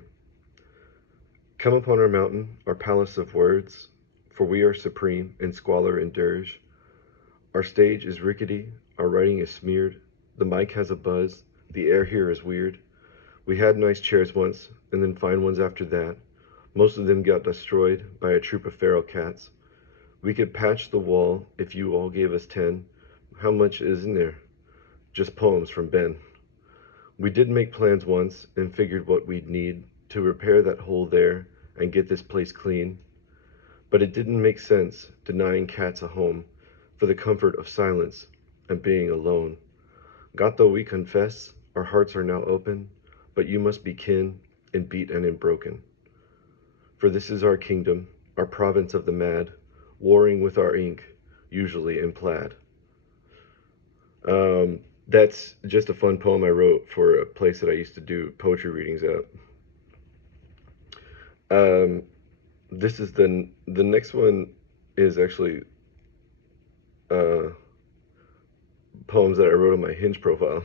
Come upon our mountain, our palace of words, for we are supreme in squalor and dirge. Our stage is rickety, our writing is smeared, the mic has a buzz, the air here is weird. We had nice chairs once, and then fine ones after that. Most of them got destroyed by a troop of feral cats. We could patch the wall if you all gave us 10. How much is in there? Just poems from Ben. We did make plans once and figured what we'd need to repair that hole there and get this place clean. But it didn't make sense denying cats a home for the comfort of silence and being alone. God, though we confess, our hearts are now open, but you must be kin in beat and in broken. For this is our kingdom, our province of the mad, warring with our ink, usually in plaid. That's just a fun poem I wrote for a place that I used to do poetry readings at. This is the next one is actually uh, poems that I wrote on my Hinge profile.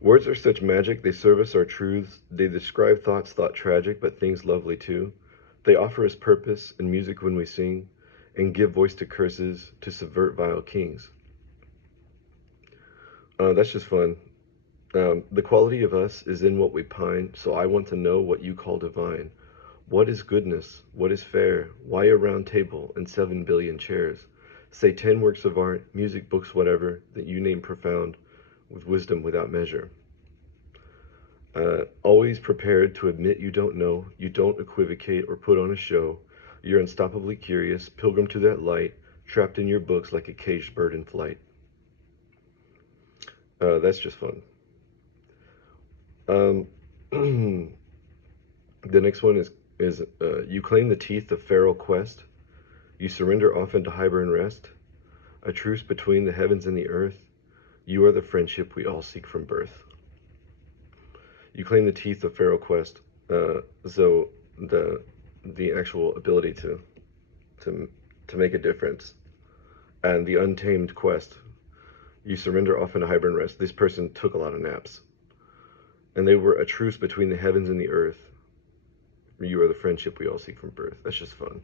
Words are such magic, they serve us our truths. They describe thoughts thought tragic, but things lovely too. They offer us purpose and music when we sing, and give voice to curses to subvert vile kings. That's just fun. The quality of us is in what we pine, so I want to know what you call divine. What is goodness? What is fair? Why a round table and 7 billion chairs? Say 10 works of art, music, books, whatever, that you name profound, with wisdom without measure. Always prepared to admit you don't know, you don't equivocate or put on a show. You're unstoppably curious, pilgrim to that light, trapped in your books like a caged bird in flight. That's just fun. The next one is you claim the teeth of feral quest. You surrender often to hibern rest. A truce between the heavens and the earth. You are the friendship we all seek from birth. You claim the teeth of feral quest. So the actual ability to make a difference, and the untamed quest. You surrender often to hibern rest. This person took a lot of naps, and they were a truce between the heavens and the earth. You are the friendship we all seek from birth. That's just fun.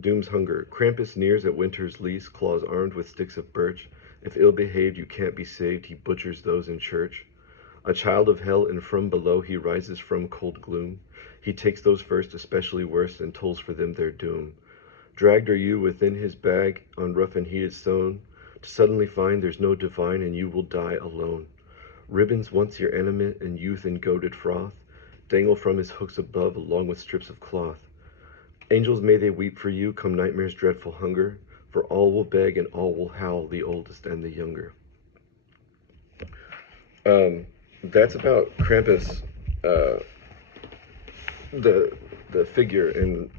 Doom's hunger. Krampus nears at winter's lease, claws armed with sticks of birch. If ill-behaved you can't be saved, he butchers those in church. A child of hell, and from below he rises from cold gloom. He takes those first especially worst, and tolls for them their doom. Dragged are you within his bag on rough and heated stone, to suddenly find there's no divine, and you will die alone. Ribbons once your animate, and youth in goaded froth, dangle from his hooks above, along with strips of cloth. Angels may they weep for you, come nightmare's dreadful hunger, for all will beg and all will howl, the oldest and the younger. That's about Krampus, the figure in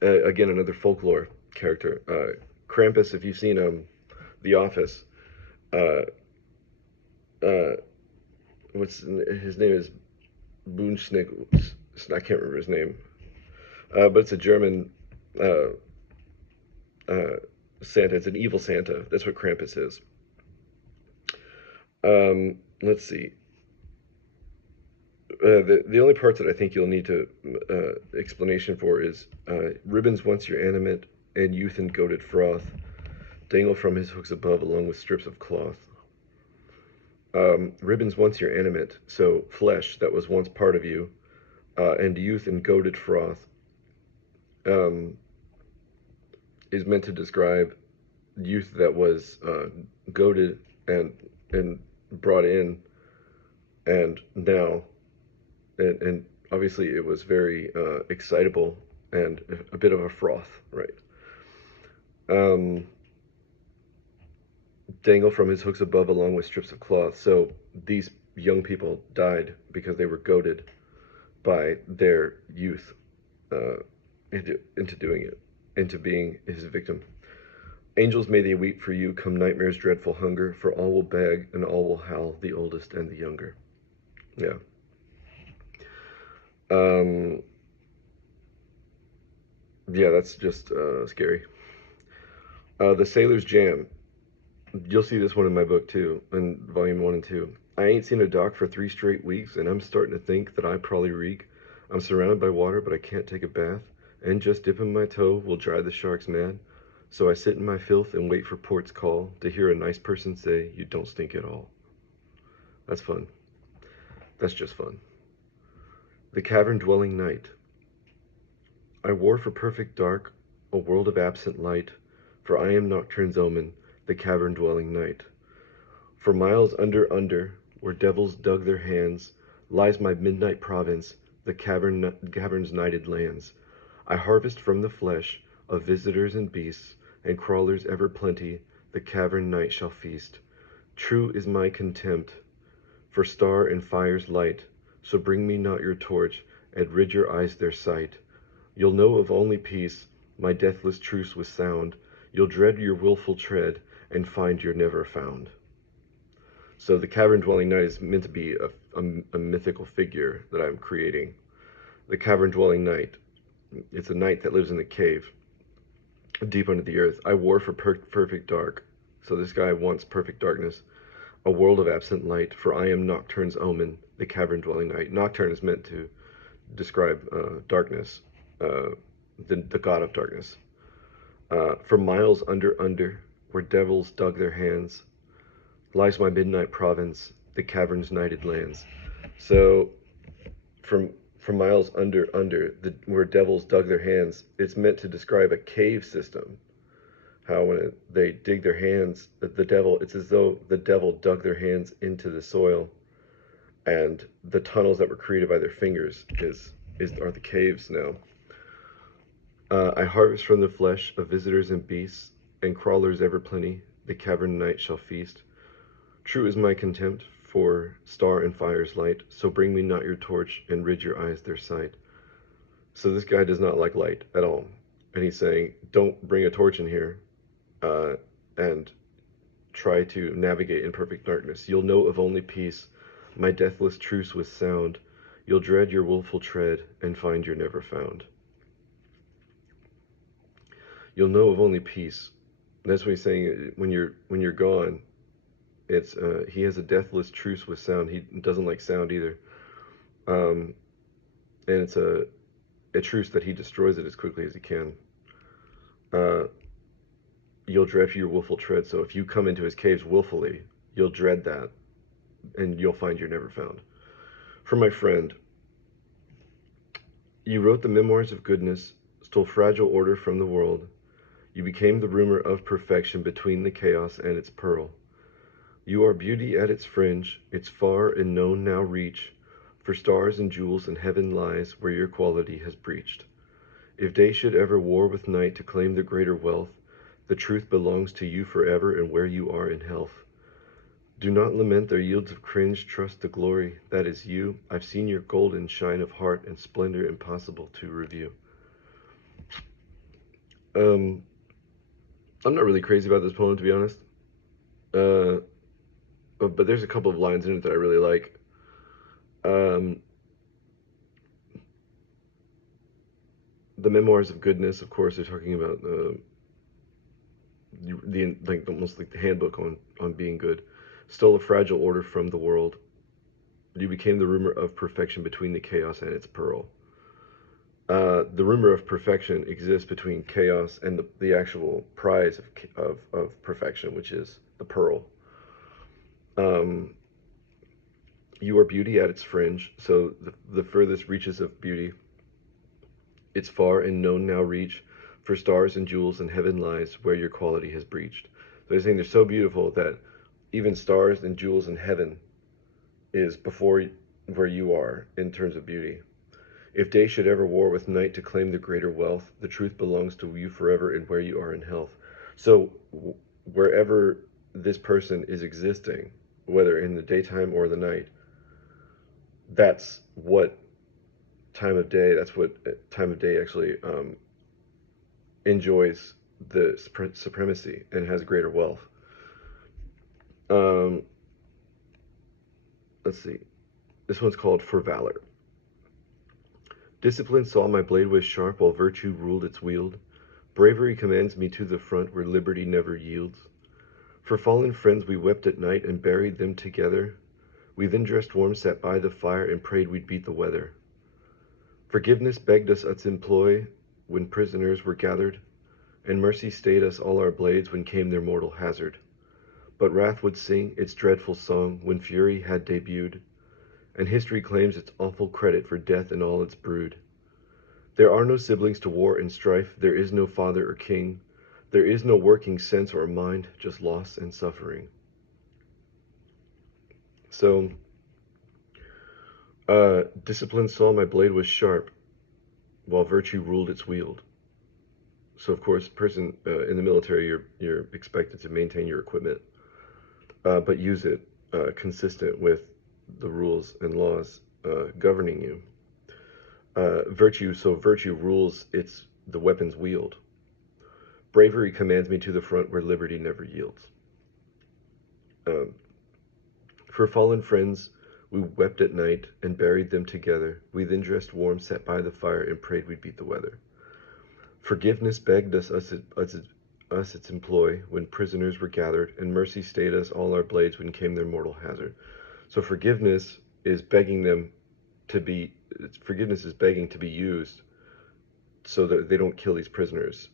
again another folklore character. Krampus, if you've seen The Office, uh, what's his name is Boonsnick. I can't remember his name, but it's a German. Uh, Santa. It's an evil Santa. That's what Krampus is. Let's see. The only parts that I think you'll need to explanation for is ribbons once your animate, and youth and goated froth dangle from his hooks above along with strips of cloth. Ribbons once your animate, so flesh that was once part of you, and youth and goated froth um, is meant to describe youth that was goaded and brought in, and now, and obviously it was very excitable and a bit of a froth, right? Um, dangle from his hooks above along with strips of cloth. So these young people died because they were goaded by their youth into doing it, into being his victim. Angels may they weep for you, come nightmare's dreadful hunger, for all will beg and all will howl, the oldest and the younger. Yeah. Um, yeah, that's just scary. The Sailor's Jam. You'll see this one in my book too, in volume 1 and 2. I ain't seen a dock for 3 straight weeks, and I'm starting to think that I probably reek. I'm surrounded by water, but I can't take a bath, and just dipping my toe will drive the sharks mad. So I sit in my filth and wait for port's call to hear a nice person say, "You don't stink at all." That's fun. That's just fun. The Cavern Dwelling Night. I war for perfect dark, a world of absent light, for I am nocturne's omen, the cavern dwelling night. For miles under, where devils dug their hands, lies my midnight province, the cavern's nighted lands. I harvest from the flesh of visitors and beasts, and crawlers ever plenty, the cavern night shall feast. True is my contempt for star and fire's light, so bring me not your torch, and rid your eyes their sight. You'll know of only peace, my deathless truce with sound. You'll dread your wilful tread, and find you're never found. So the cavern dwelling knight is meant to be a mythical figure that I'm creating. The cavern dwelling knight, it's a knight that lives in the cave, deep under the earth. I war for perfect dark. So this guy wants perfect darkness. A world of absent light, for I am nocturne's omen, the cavern dwelling night. Nocturne is meant to describe darkness, uh, the god of darkness. For miles under, where devils dug their hands, lies my midnight province, the cavern's nighted lands. So, from miles under, where devils dug their hands, it's meant to describe a cave system. How when they dig their hands, the devil, it's as though the devil dug their hands into the soil, and the tunnels that were created by their fingers are the caves now. I harvest from the flesh of visitors and beasts, and crawlers ever plenty, the cavern night shall feast. True is my contempt for star and fire's light, so bring me not your torch, and rid your eyes their sight. So this guy does not like light at all. And he's saying, don't bring a torch in here, and try to navigate in perfect darkness. You'll know of only peace, my deathless truce with sound. You'll dread your wilful tread, and find you're never found. You'll know of only peace. That's what he's saying. When you're gone, it's he has a deathless truce with sound. He doesn't like sound either, and it's a truce that he destroys it as quickly as he can. You'll dread your willful tread. So if you come into his caves willfully, you'll dread that, and you'll find you're never found. For my friend, you wrote the memoirs of goodness, stole fragile order from the world. You became the rumor of perfection between the chaos and its pearl. You are beauty at its fringe, its far and known now reach, for stars and jewels in heaven lies where your quality has breached. If day should ever war with night to claim the greater wealth, the truth belongs to you forever and where you are in health. Do not lament their yields of cringe, trust the glory that is you. I've seen your golden shine of heart and splendor impossible to review. I'm not really crazy about this poem, to be honest. But there's a couple of lines in it that I really like. The memoirs of goodness, of course, they're talking about almost like the handbook on being good. Stole a fragile order from the world. You became the rumor of perfection between the chaos and its pearl. The rumor of perfection exists between chaos and the actual prize of perfection, which is the pearl. Um, you are beauty at its fringe, so the furthest reaches of beauty, its far and known now reach, for stars and jewels and heaven lies where your quality has breached. So they're saying they're so beautiful that even stars and jewels in heaven is before where you are in terms of beauty. If day should ever war with night to claim the greater wealth, the truth belongs to you forever and where you are in health. So wherever this person is existing, whether in the daytime or the night, that's what that's what time of day actually enjoys the supremacy and has greater wealth. Um, let's see. This one's called For Valor. Discipline saw my blade was sharp while virtue ruled its wield. Bravery commands me to the front where liberty never yields. For fallen friends we wept at night and buried them together. We then dressed warm, sat by the fire, and prayed we'd beat the weather. Forgiveness begged us its employ when prisoners were gathered, and mercy stayed us all our blades when came their mortal hazard. But wrath would sing its dreadful song when fury had debuted, and history claims its awful credit for death and all its brood. There are no siblings to war and strife, there is no father or king, there is no working sense or mind, just loss and suffering. So, discipline saw my blade was sharp, while virtue ruled its wield. So, of course, person in the military, you're expected to maintain your equipment, but use it consistent with the rules and laws governing you. Virtue rules the weapon's wield. Bravery commands me to the front where liberty never yields. Um, for fallen friends, we wept at night and buried them together. We then dressed warm, sat by the fire, and prayed we'd beat the weather. Forgiveness begged us its employ when prisoners were gathered, and mercy stayed us all our blades when came their mortal hazard. So forgiveness is begging to be used so that they don't kill these prisoners.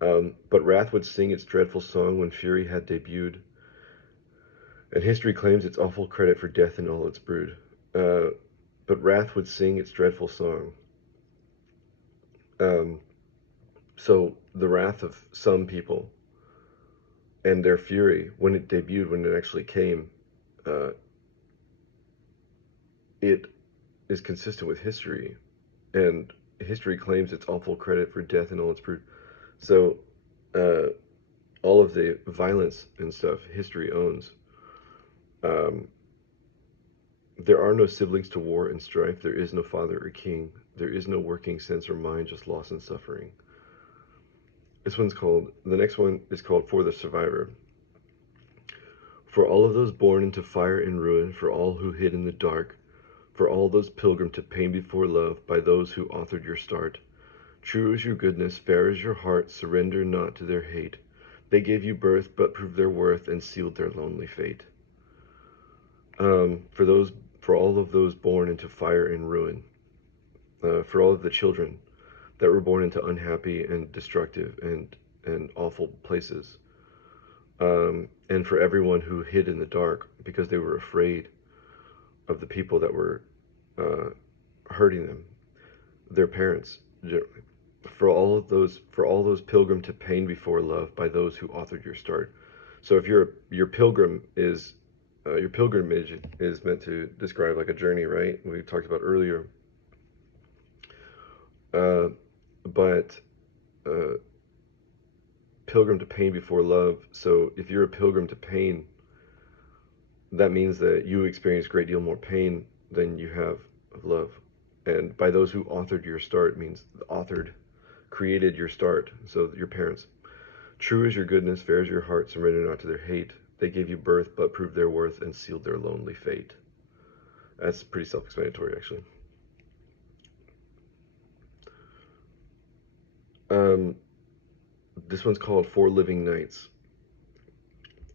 But wrath would sing its dreadful song when fury had debuted, and history claims its awful credit for death and all its brood. But wrath would sing its dreadful song. So the wrath of some people and their fury, when it debuted, when it actually came, it is consistent with history, and history claims its awful credit for death and all its brood. So all of the violence and stuff history owns. There are no siblings to war and strife. There is no father or king. There is no working sense or mind, just loss and suffering. The next one is called For the Survivor. For all of those born into fire and ruin, for all who hid in the dark, for all those pilgrimed to pain before love by those who authored your start. True is your goodness, fair is your heart, surrender not to their hate. They gave you birth, but proved their worth and sealed their lonely fate. For all of those born into fire and ruin, for all of the children that were born into unhappy and destructive and awful places, and for everyone who hid in the dark because they were afraid of the people that were hurting them, their parents. For all those pilgrim to pain before love by those who authored your start. So if your pilgrimage is meant to describe like a journey, right? We talked about earlier. But pilgrim to pain before love. So if you're a pilgrim to pain, that means that you experience a great deal more pain than you have of love. And by those who authored your start means created your start. So your parents. True is your goodness, fair is your heart, surrender not to their hate. They gave you birth, but proved their worth and sealed their lonely fate. That's pretty self-explanatory, actually. This one's called Four Living Nights.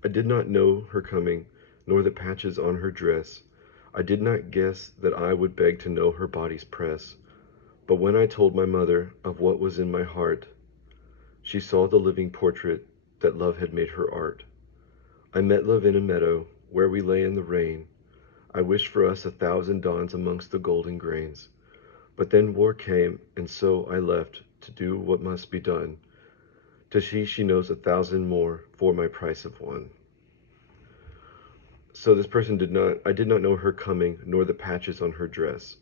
I did not know her coming, nor the patches on her dress. I did not guess that I would beg to know her body's press. But when I told my mother of what was in my heart, she saw the living portrait that love had made her art. I met love in a meadow, where we lay in the rain. I wished for us 1,000 dawns amongst the golden grains. But then war came, and so I left to do what must be done. To she knows 1,000 more for my price of one. So this person I did not know her coming, nor the patches on her dress.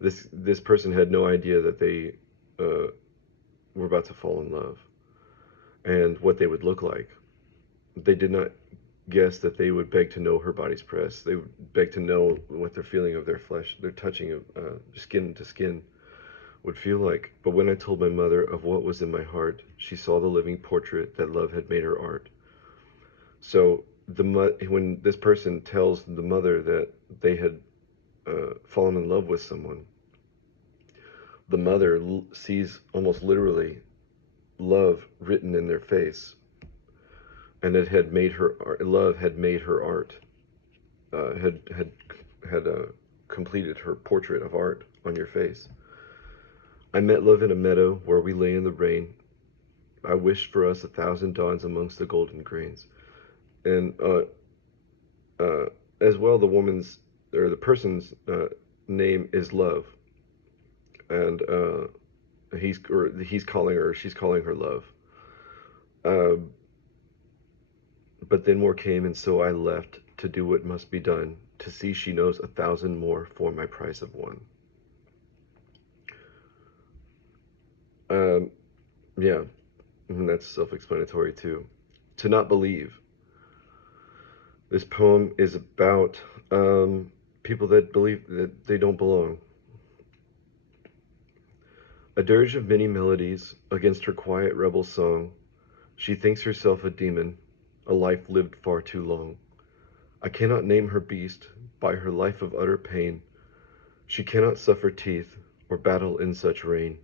This person had no idea that they were about to fall in love and what they would look like. They did not guess that they would beg to know her body's press. They would beg to know what their feeling of their flesh, their touching of skin to skin would feel like. But when I told my mother of what was in my heart, she saw the living portrait that love had made her art. So when this person tells the mother that they had fallen in love with someone, the mother sees almost literally love written in their face, and it had made her love had made her art, had completed her portrait of art on your face. I met love in a meadow where we lay in the rain. I wished for us 1,000 dawns amongst the golden grains. And as well, the person's name is Love, and he's calling her, she's calling her Love. But then more came, and so I left to do what must be done. To see she knows 1,000 more for my price of one. Yeah, and that's self-explanatory too. To not believe. This poem is about people that believe that they don't belong. A dirge of many melodies against her quiet rebel song. She thinks herself a demon, a life lived far too long. I cannot name her beast by her life of utter pain. She cannot suffer teeth or battle in such rain.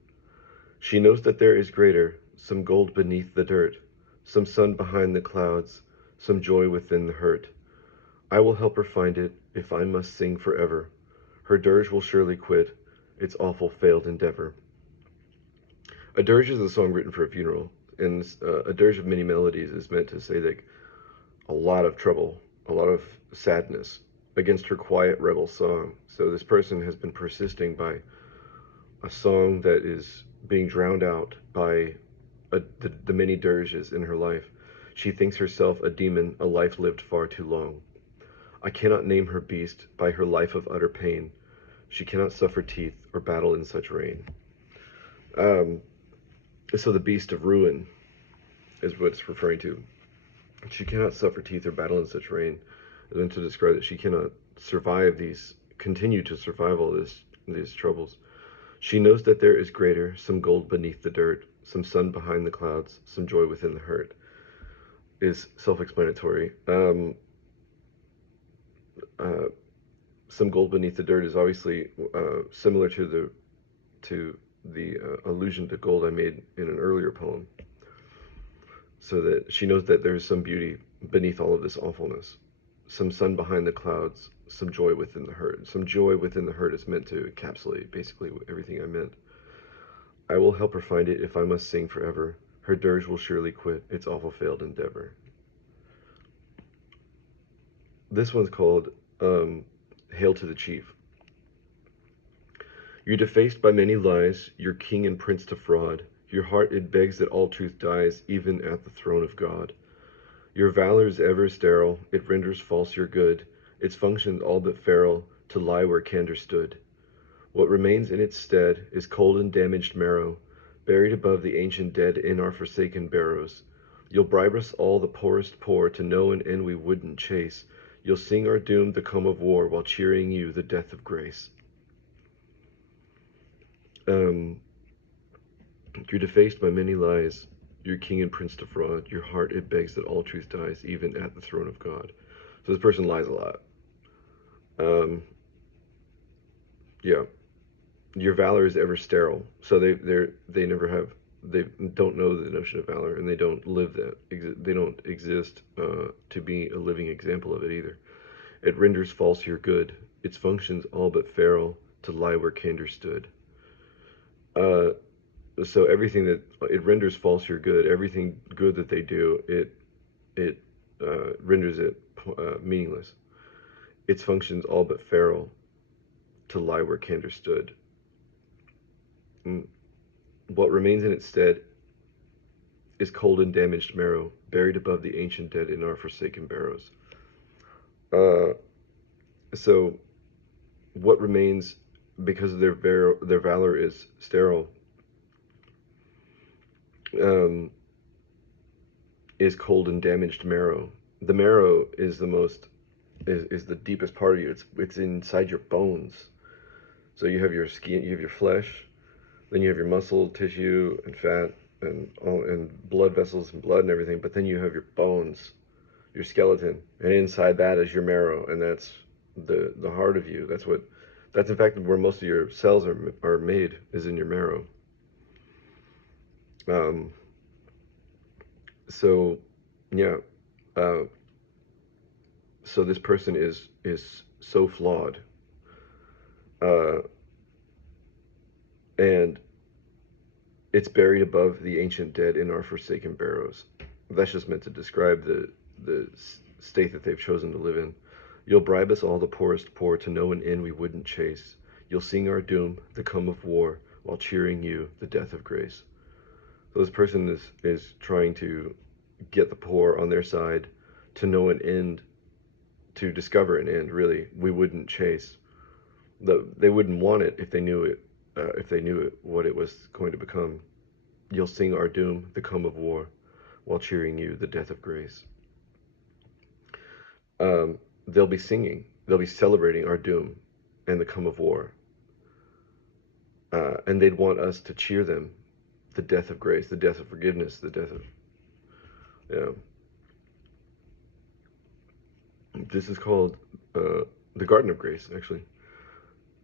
She knows that there is greater, some gold beneath the dirt, some sun behind the clouds, some joy within the hurt. I will help her find it if I must sing forever. Her dirge will surely quit its awful failed endeavor. A dirge is a song written for a funeral, and a dirge of many melodies is meant to say that a lot of trouble, a lot of sadness against her quiet rebel song. So this person has been persisting by a song that is being drowned out by the many dirges in her life. She thinks herself a demon, a life lived far too long. I cannot name her beast by her life of utter pain. She cannot suffer teeth or battle in such rain. So the beast of ruin is what it's referring to. She cannot suffer teeth or battle in such rain. And then to describe that she cannot continue to survive all these troubles. She knows that there is greater, some gold beneath the dirt, some sun behind the clouds, some joy within the hurt, is self-explanatory. Some gold beneath the dirt is obviously similar to the allusion to gold I made in an earlier poem. So that she knows that there is some beauty beneath all of this awfulness, some sun behind the clouds, some joy within the hurt. Some joy within the hurt is meant to encapsulate basically everything I meant. I will help her find it if I must sing forever. Her dirge will surely quit its awful failed endeavor. This one's called Hail to the Chief. You're defaced by many lies, your king and prince to fraud. Your heart it begs that all truth dies, even at the throne of God. Your valor is ever sterile, it renders false your good. Its functions all but feral, to lie where candor stood. What remains in its stead is cold and damaged marrow, buried above the ancient dead in our forsaken barrows. You'll bribe us all the poorest poor to know an end we wouldn't chase. You'll sing our doom the come of war while cheering you the death of grace. You're defaced by many lies, your king and prince to fraud. Your heart it begs that all truth dies, even at the throne of God. So this person lies a lot. Yeah. Your valor is ever sterile. So they never have they don't know the notion of valor, and they don't live that. They don't exist to be a living example of it either. It renders false your good. Its functions all but feral to lie where candor stood. Uh, so everything that it renders false your good, everything good that they do, it renders it meaningless. Its functions all but feral to lie where candor stood. Mm. What remains in its stead is cold and damaged marrow, buried above the ancient dead in our forsaken barrows. Uh, so what remains, because their valor is sterile, um, is cold and damaged marrow. The marrow is is the deepest part of you. It's inside your bones. So you have your skin, you have your flesh, then you have your muscle tissue and fat and blood vessels and blood and everything. But then you have your bones, your skeleton, and inside that is your marrow, and that's the heart of you. That's in fact where most of your cells are made, is in your marrow. Um, so yeah, uh, so this person is so flawed, uh, and it's buried above the ancient dead in our forsaken barrows. That's just meant to describe the state that they've chosen to live in. You'll bribe us all, the poorest poor, to know an end we wouldn't chase. You'll sing our doom, the come of war, while cheering you, the death of grace. So this person is trying to get the poor on their side, to know an end, to discover an end. Really, we wouldn't chase. They wouldn't want it if they knew it. If they knew it, what it was going to become. You'll sing our doom, the come of war, while cheering you, the death of grace. They'll be singing, they'll be celebrating our doom and the come of war. And they'd want us to cheer them, the death of grace, the death of forgiveness, the death of, yeah. This is called the Garden of Grace, actually.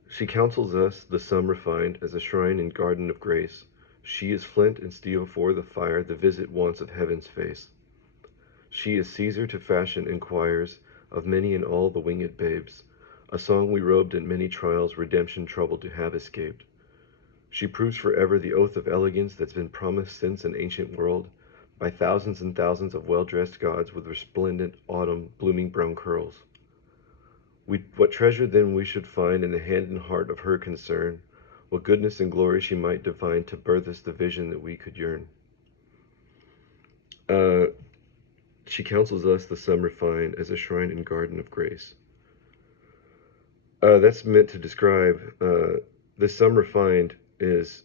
She counsels us, the sum refined, as a shrine and garden of grace. She is flint and steel for the fire, the visit wants of heaven's face. She is Caesar to fashion inquires of many and all the winged babes, a song we robed in many trials, redemption troubled to have escaped. She proves forever the oath of elegance that's been promised since an ancient world, by thousands and thousands of well-dressed gods with resplendent autumn blooming brown curls. What treasure then we should find in the hand and heart of her concern, what goodness and glory she might divine to birth us the vision that we could yearn. She counsels us, the sum refined, as a shrine and garden of grace. That's meant to describe the sum refined is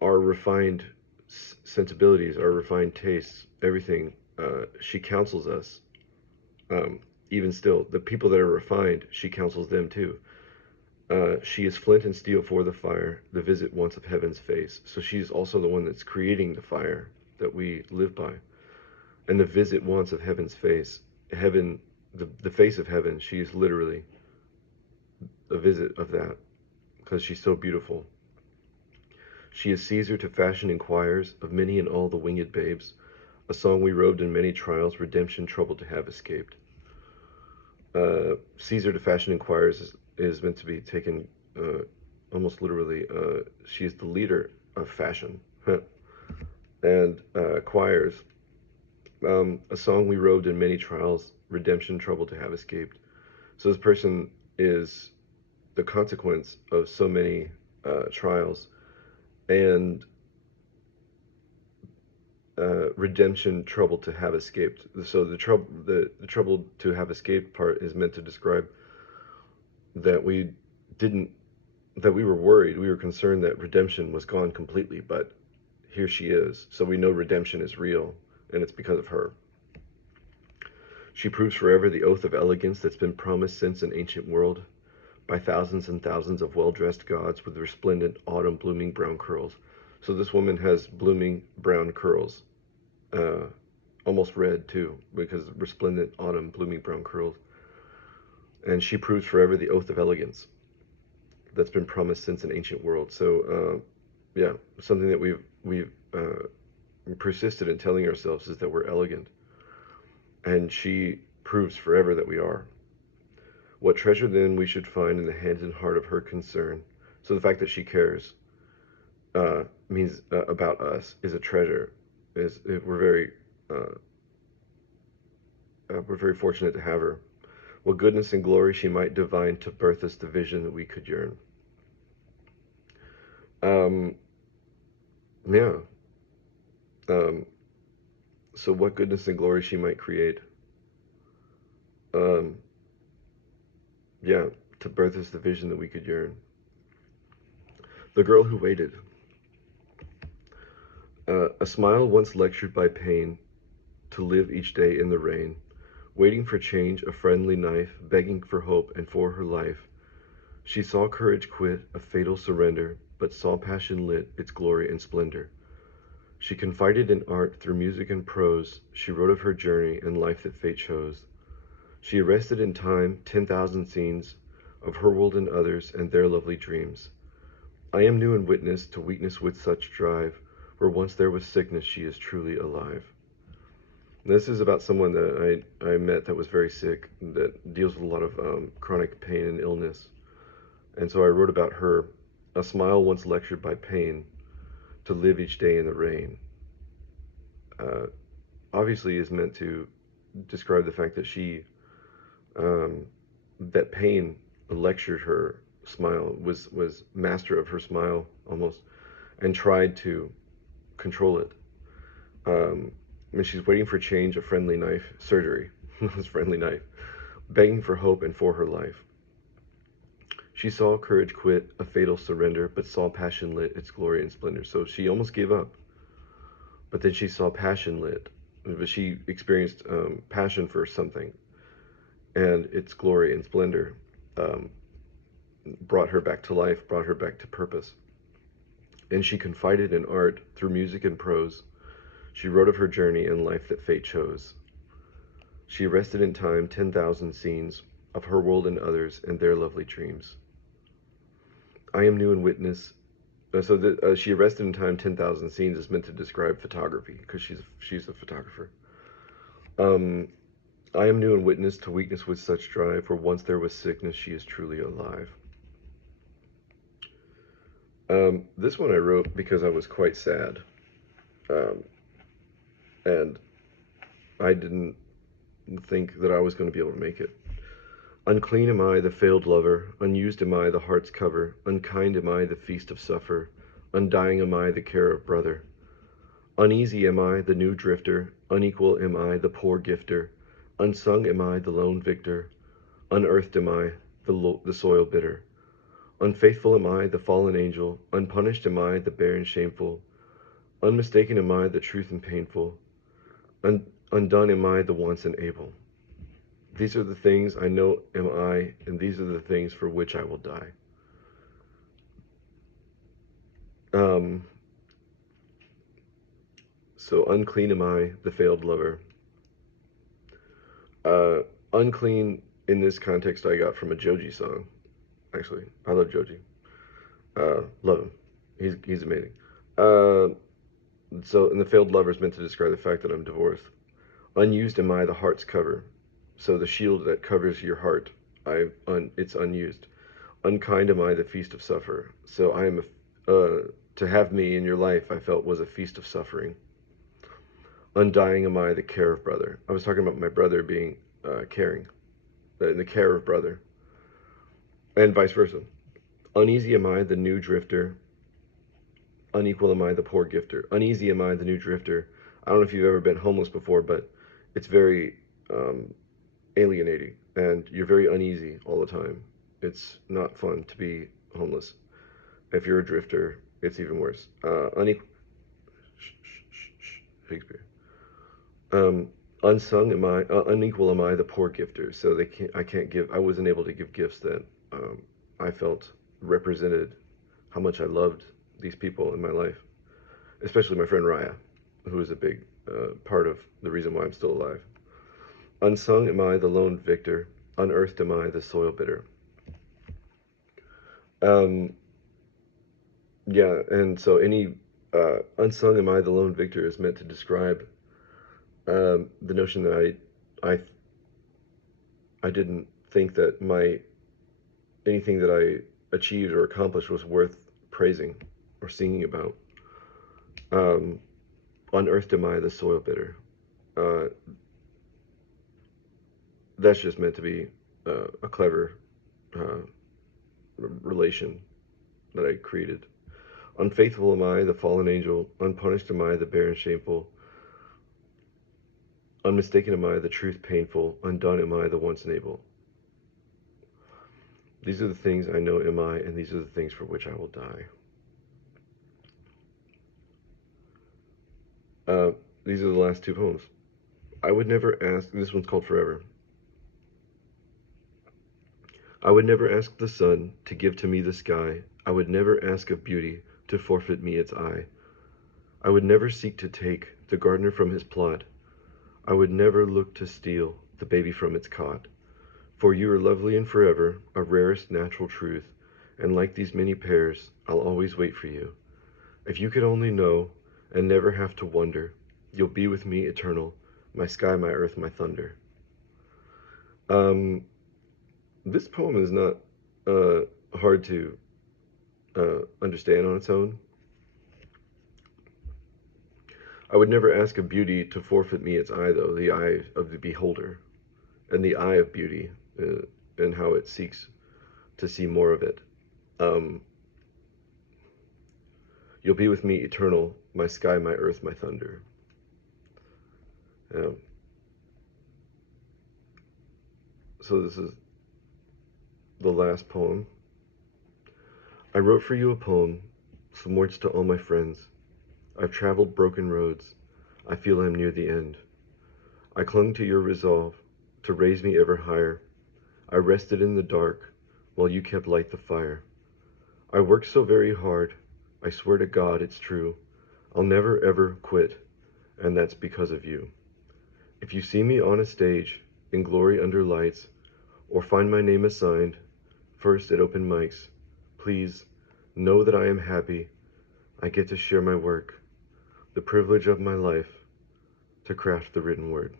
our refined sensibilities, our refined tastes, everything. She counsels us. Even still, the people that are refined, she counsels them too. She is flint and steel for the fire, the visit once of heaven's face. So she's also the one that's creating the fire that we live by. And the visit once of heaven's face. Heaven, the face of heaven, she is literally a visit of that, because she's so beautiful. She is Caesar to fashion inquires of many and all the winged babes, a song we robed in many trials, redemption troubled to have escaped. Caesar to fashion inquires is meant to be taken almost literally. She is the leader of fashion. And choirs, a song we robed in many trials, redemption troubled to have escaped. So this person is the consequence of so many trials, and redemption troubled to have escaped. So the trouble to have escaped part is meant to describe that we didn't, that we were worried, we were concerned that redemption was gone completely, but here she is. So we know redemption is real, and it's because of her. She proves forever the oath of elegance that's been promised since an ancient world, by thousands and thousands of well-dressed gods with resplendent autumn blooming brown curls. So this woman has blooming brown curls, almost red too, because resplendent autumn blooming brown curls. And she proves forever the oath of elegance that's been promised since an ancient world. So yeah, something that we've persisted in telling ourselves is that we're elegant, and she proves forever that we are. What treasure then we should find in the hand and heart of her concern. So the fact that she cares means about us is a treasure. Is uh, we're very fortunate to have her. What goodness and glory she might divine to birth us the vision that we could yearn. Um, yeah. Um, so what goodness and glory she might create. Um, yeah, to birth us the vision that we could yearn. The girl who waited. A smile once lectured by pain to live each day in the rain, waiting for change, a friendly knife, begging for hope and for her life. She saw courage quit, a fatal surrender, but saw passion lit its glory and splendor. She confided in art through music and prose. She wrote of her journey and life that fate chose. She arrested in time 10,000 scenes of her world and others and their lovely dreams. I am new and witness to weakness with such drive. Where once there was sickness, she is truly alive. This is about someone that I met that was very sick, that deals with a lot of chronic pain and illness. And so I wrote about her. A smile once lectured by pain to live each day in the rain. Uh, Obviously is meant to describe the fact that um, that pain lectured her smile, was master of her smile almost, and tried to control it. Um, and she's waiting for change, a friendly knife, surgery, this friendly knife, begging for hope and for her life. She saw courage quit, a fatal surrender, but saw passion lit its glory and splendor. So she almost gave up, but then she saw passion lit. But she experienced passion for something, and its glory and splendor um, brought her back to life, brought her back to purpose. And she confided in art through music and prose. She wrote of her journey and life that fate chose. She arrested in time 10,000 scenes of her world and others and their lovely dreams. I am new and witness. She arrested in time 10,000 scenes is meant to describe photography because she's a photographer. Um, I am new and witness to weakness with such drive. Where once there was sickness, she is truly alive. This one I wrote because I was quite sad, um, and I didn't think that I was going to be able to make it. Unclean am I, the failed lover, unused am I, the heart's cover, unkind am I, the feast of suffer, undying am I, the care of brother. Uneasy am I, the new drifter, unequal am I, the poor gifter, unsung am I, the lone victor, unearthed am I, the soil bitter. Unfaithful am I, the fallen angel, unpunished am I, the barren shameful, unmistaken am I, the truth and painful, undone am I, the once and able. These are the things I know am I, and these are the things for which I will die. Um, so unclean am I, the failed lover. Uh, Unclean in this context I got from a Joji song. Actually, I love Joji. Love him. He's amazing. Uh, and the failed lover is meant to describe the fact that I'm divorced. Unused am I, the heart's cover. So the shield that covers your heart, it's unused. Unkind am I, the feast of suffer. So to have me in your life, I felt was a feast of suffering. Undying am I, the care of brother. I was talking about my brother being caring, the care of brother, and vice versa. Uneasy am I, the new drifter. Unequal am I, the poor gifter. Uneasy am I, the new drifter. I don't know if you've ever been homeless before, but it's very alienating, and you're very uneasy all the time. It's not fun to be homeless. If you're a drifter, it's even worse. Unequal. Shakespeare. Unsung am I, unequal am I, the poor gifter. So I can't give. I wasn't able to give gifts that I felt represented how much I loved these people in my life, especially my friend Raya, who is a big part of the reason why I'm still alive. Unsung am I, the lone victor. Unearthed am I, the soil bitter. Um, Yeah, and so any unsung am I the lone victor is meant to describe the notion that I I didn't think that my anything that I achieved or accomplished was worth praising or singing about. Um, Unearthed am I the soil bidder. Uh, that's just meant to be a clever uh, relation that I created. Unfaithful am I, the fallen angel. Unpunished am I, the bare and shameful. Unmistaken am I, the truth painful. Undone am I, the once unable. These are the things I know am I, and these are the things for which I will die. Uh, these are the last two poems. I would never ask, this one's called Forever. I would never ask the sun to give to me the sky. I would never ask of beauty to forfeit me its eye. I would never seek to take the gardener from his plot. I would never look to steal the baby from its cot. For you are lovely and forever, a rarest natural truth, and like these many pears, I'll always wait for you. If you could only know, and never have to wonder, you'll be with me eternal, my sky, my earth, my thunder. Um, this poem is not uh, hard to understand on its own. I would never ask of beauty to forfeit me its eye, though, the eye of the beholder, and the eye of beauty, and how it seeks to see more of it. Um, you'll be with me eternal, my sky, my earth, my thunder. Um, so this is the last poem. I wrote for you a poem, some words to all my friends. I've traveled broken roads. I feel I'm near the end. I clung to your resolve to raise me ever higher. I rested in the dark while you kept light the fire. I worked so very hard. I swear to God it's true. I'll never ever quit, and that's because of you. If you see me on a stage, in glory under lights, or find my name assigned, first at open mics, please know that I am happy. I get to share my work, the privilege of my life, to craft the written word.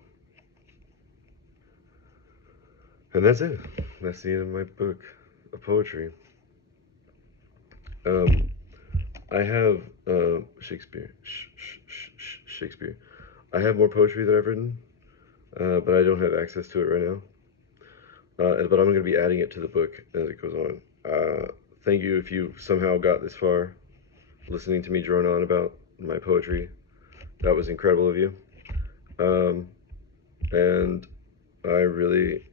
And that's it. That's the end of my book of poetry. Um, I have Shakespeare. Shakespeare. I have more poetry that I've written, but I don't have access to it right now. But I'm going to be adding it to the book as it goes on. Thank you if you somehow got this far, listening to me drone on about my poetry. That was incredible of you. Um, and I really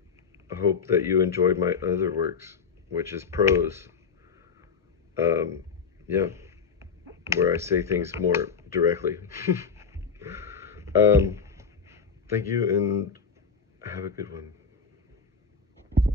hope that you enjoyed my other works, which is prose. Um, yeah, where I say things more directly. um, Thank you and have a good one.